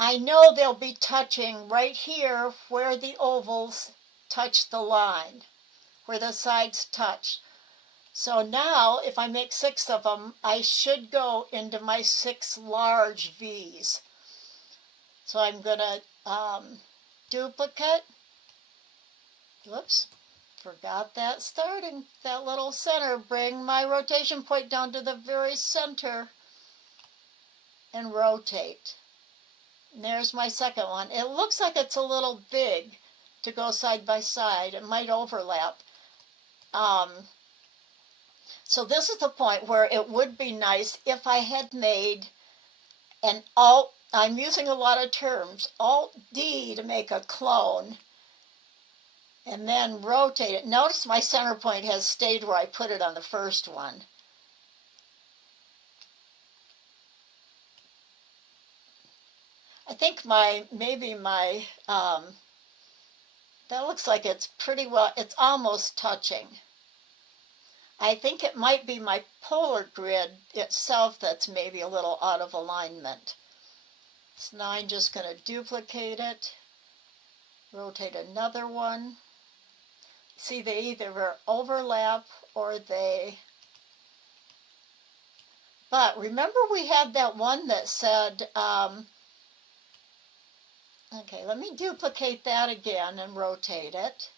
I know they'll be touching right here where the ovals touch the line, where the sides touch. So now, if I make 6 of them, I should go into my 6 large V's. So I'm going to duplicate. Whoops, forgot that starting, that little center. Bring my rotation point down to the very center and rotate. And there's my second one. It looks like it's a little big to go side by side. It might overlap. So this is the point where it would be nice if I had made an Alt, I'm using a lot of terms, Alt-D to make a clone, and then rotate it. Notice my center point has stayed where I put it on the first one. I think maybe my, that looks like it's pretty well, it's almost touching. I think it might be my polar grid itself that's maybe a little out of alignment. So now I'm just going to duplicate it rotate another one. See, they either overlap or they... But remember we had that one that said, okay, let me duplicate that again and rotate it.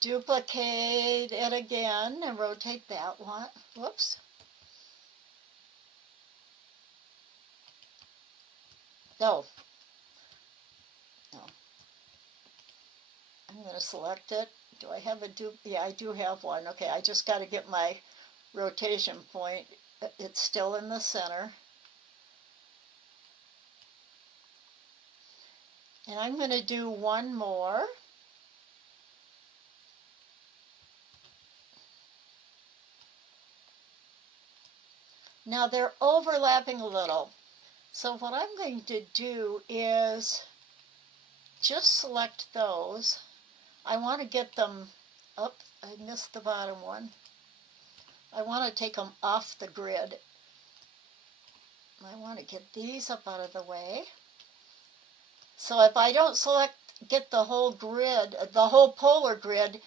Duplicate it again and rotate that one. Whoops. No. No. I'm going to select it. Do I have a Yeah, I do have one. Okay, I just got to get my rotation point. It's still in the center. And I'm going to do one more. Now they're overlapping a little. So what I'm going to do is just select those. I want to get them up. I missed the bottom one. I want to take them off the grid. I want to get these up out of the way. So if I don't get the whole grid, the whole polar grid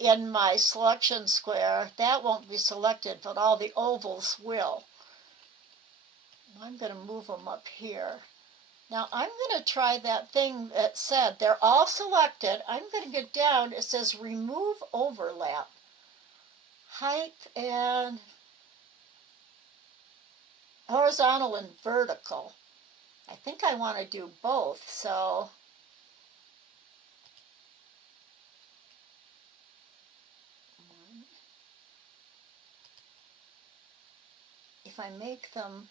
in my selection square, that won't be selected, but all the ovals will. I'm going to move them up here. Now I'm going to try that thing that said they're all selected. I'm going to get down. It says remove overlap. Height and horizontal and vertical. I think I want to do both, so if I make them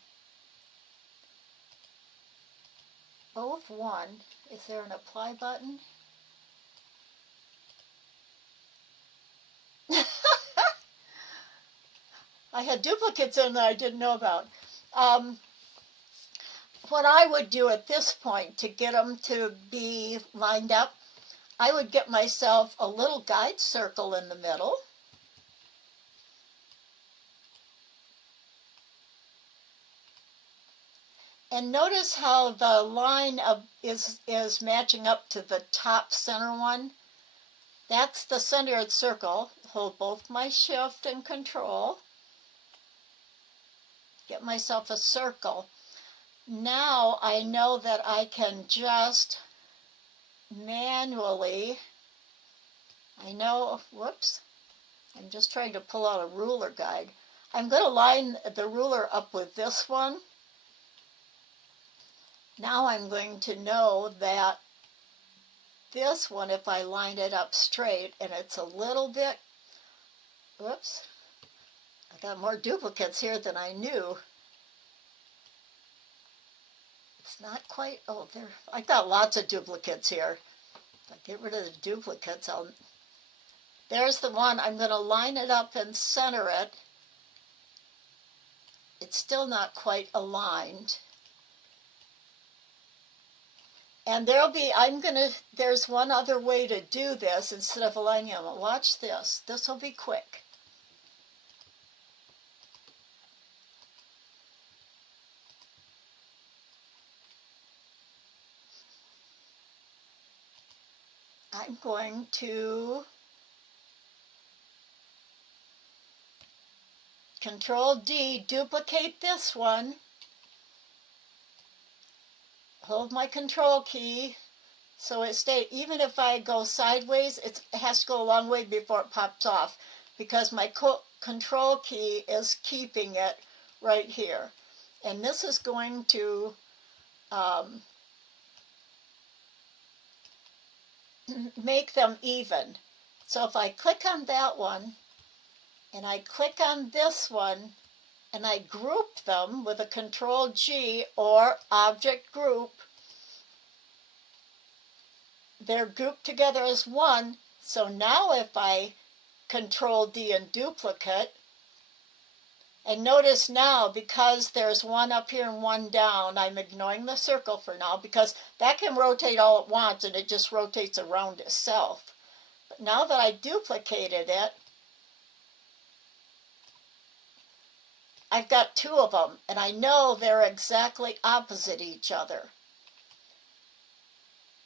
both one, is there an apply button? I had duplicates in that I didn't know about. What I would do at this point to get them to be lined up, I would get myself a little guide circle in the middle. And notice how the line is matching up to the top center one. That's the centered circle. Hold both my shift and control. Get myself a circle. Now I know that I can just manually, whoops, I'm just trying to pull out a ruler guide. I'm going to line the ruler up with this one. Now I'm going to know that this one, if I line it up straight, and it's a little bit, whoops, I got more duplicates here than I knew. It's not quite, oh, there, I got lots of duplicates here. If I get rid of the duplicates, there's the one. I'm going to line it up and center it. It's still not quite aligned. And there's one other way to do this instead of aligning them. Watch this. This will be quick. I'm going to Control D, duplicate this one. Hold my control key so it stays. Even if I go sideways, it has to go a long way before it pops off because my control key is keeping it right here. And this is going to make them even. So if I click on that one and I click on this one and I group them with a Control G or Object Group, they're grouped together as one. So now if I Control D and duplicate, and notice now because there's one up here and one down, I'm ignoring the circle for now because that can rotate all at once and it just rotates around itself. But now that I duplicated it, I've got two of them, and I know they're exactly opposite each other.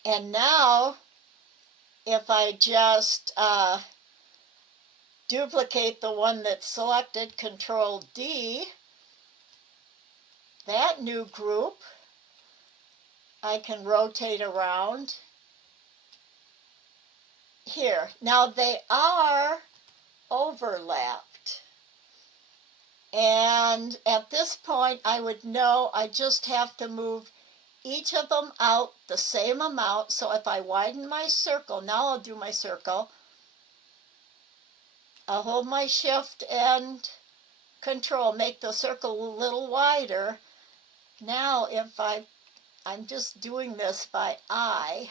And now, if I just duplicate the one that's selected, Control D, that new group, I can rotate around here. Now they are overlapped. And at this point, I would know I just have to move each of them out the same amount. So if I widen my circle, now I'll do my circle. I'll hold my Shift and Control, make the circle a little wider. Now if I'm just doing this by eye.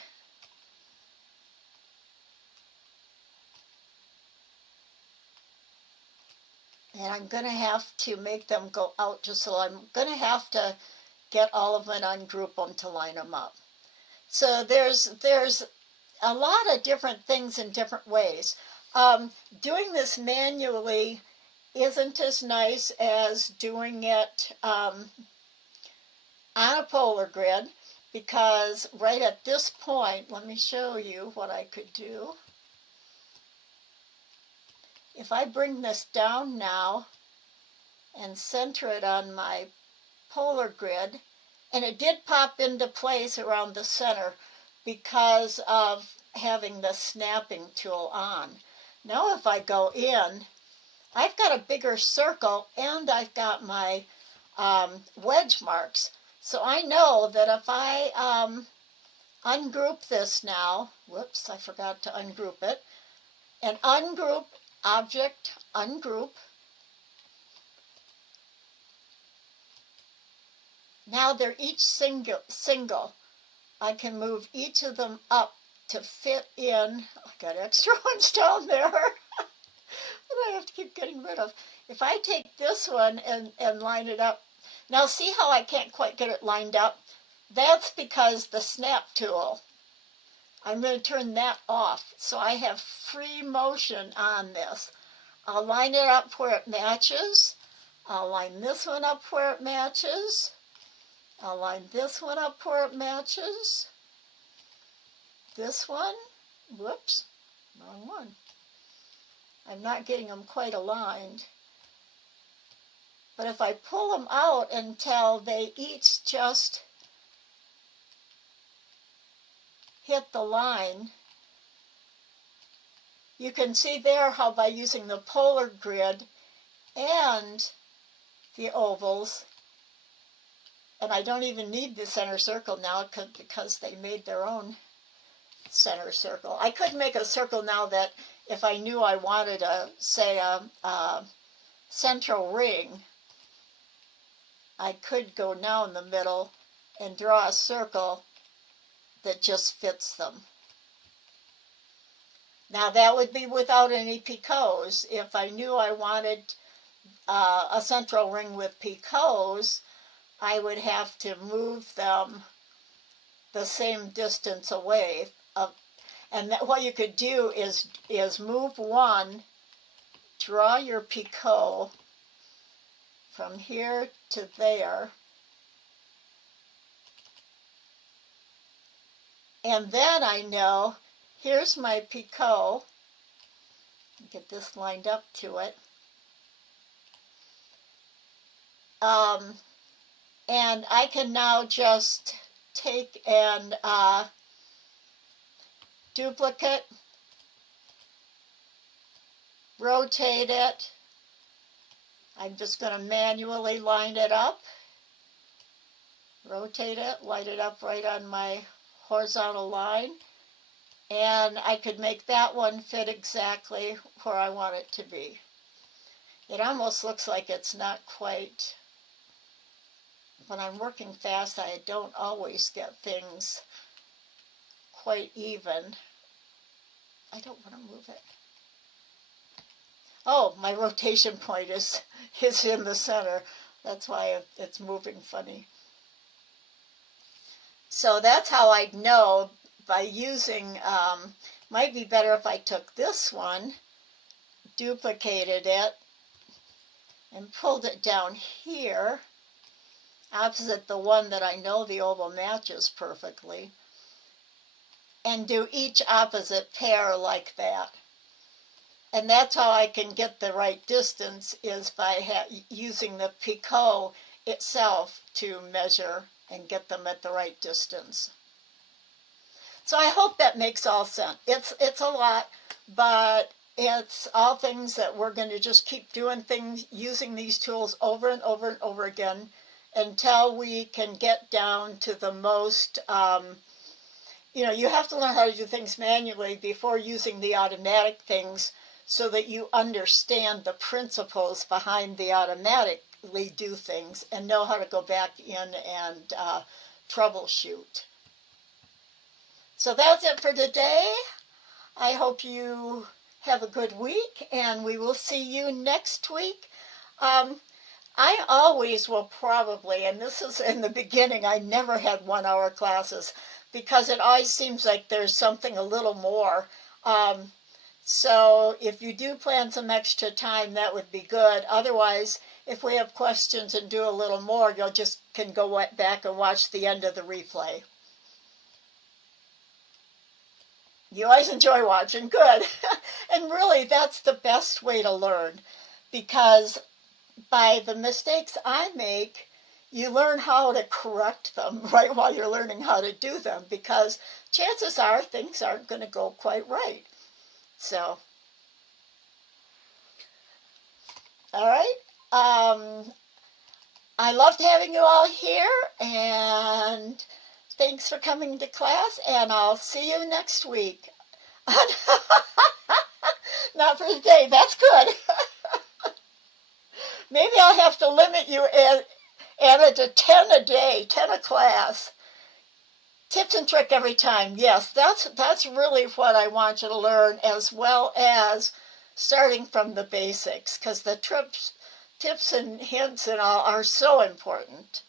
And I'm going to have to make them go out just so I'm going to have to get all of them and ungroup them to line them up. So there's a lot of different things in different ways. Doing this manually isn't as nice as doing it on a polar grid, because right at this point, let me show you what I could do. If I bring this down now and center it on my polar grid, and it did pop into place around the center because of having the snapping tool on. Now if I go in, I've got a bigger circle and I've got my wedge marks. So I know that if I ungroup this now, whoops, I forgot to ungroup it, and ungroup, object, ungroup. Now they're each single. I can move each of them up to fit in. I got extra ones down there that I have to keep getting rid of. If I take this one and line it up, now see how I can't quite get it lined up? That's because the snap tool, I'm going to turn that off so I have free motion on this. I'll line it up where it matches. I'll line this one up where it matches. I'll line this one up where it matches. This one, whoops, wrong one. I'm not getting them quite aligned. But if I pull them out until they each just hit the line, you can see there how by using the polar grid and the ovals, and I don't even need the center circle now because they made their own center circle. I could make a circle now that if I knew I wanted say a central ring, I could go now in the middle and draw a circle that just fits them. Now that would be without any picots. If I knew I wanted a central ring with picots, I would have to move them the same distance away. And what you could do is move one, draw your picot from here to there, and then I know here's my picot. Get this lined up to it. And I can now just take and duplicate, rotate it. I'm just going to manually line it up, rotate it, line it up right on my horizontal line, and I could make that one fit exactly where I want it to be. It almost looks like it's not quite, when I'm working fast, I don't always get things quite even. I don't want to move it. Oh, my rotation point is in the center. That's why it's moving funny. So that's how I'd know by using, might be better if I took this one, duplicated it, and pulled it down here, opposite the one that I know the oval matches perfectly. and do each opposite pair like that. And that's how I can get the right distance, is by using the picot itself to measure and get them at the right distance. So I hope that makes all sense. It's a lot, but it's all things that we're going to just keep doing things, using these tools over and over and over again until we can get down to the most, you have to learn how to do things manually before using the automatic things, so that you understand the principles behind the automatically do things and know how to go back in and troubleshoot. So that's it for today. I hope you have a good week, and we will see you next week. I always will probably, and this is in the beginning, I never had 1 hour classes because it always seems like there's something a little more. So if you do plan some extra time, that would be good. Otherwise, if we have questions and do a little more, you'll just can go back and watch the end of the replay. You always enjoy watching, good. And really, that's the best way to learn, because by the mistakes I make, you learn how to correct them right while you're learning how to do them, because chances are things aren't going to go quite right. So, all right. I loved having you all here, and thanks for coming to class, and I'll see you next week. Not for today, that's good. Maybe I'll have to limit you, Anna, to 10 a day, 10 a class. Tips and trick every time. Yes, that's really what I want you to learn, as well as starting from the basics, because the tips and hints and all are so important.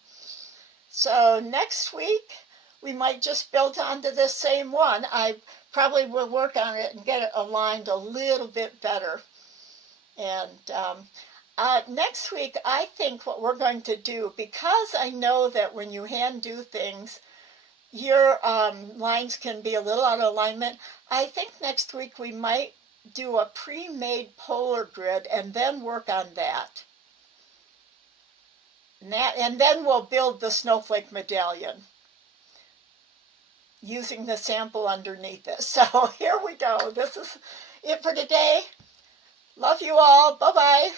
So next week, we might just build onto this same one. I probably will work on it and get it aligned a little bit better. And next week, I think what we're going to do, because I know that when you hand do things, your lines can be a little out of alignment, I think next week we might do a pre-made polar grid and then work on that. And then we'll build the snowflake medallion using the sample underneath it. So here we go. This is it for today. Love you all. Bye-bye.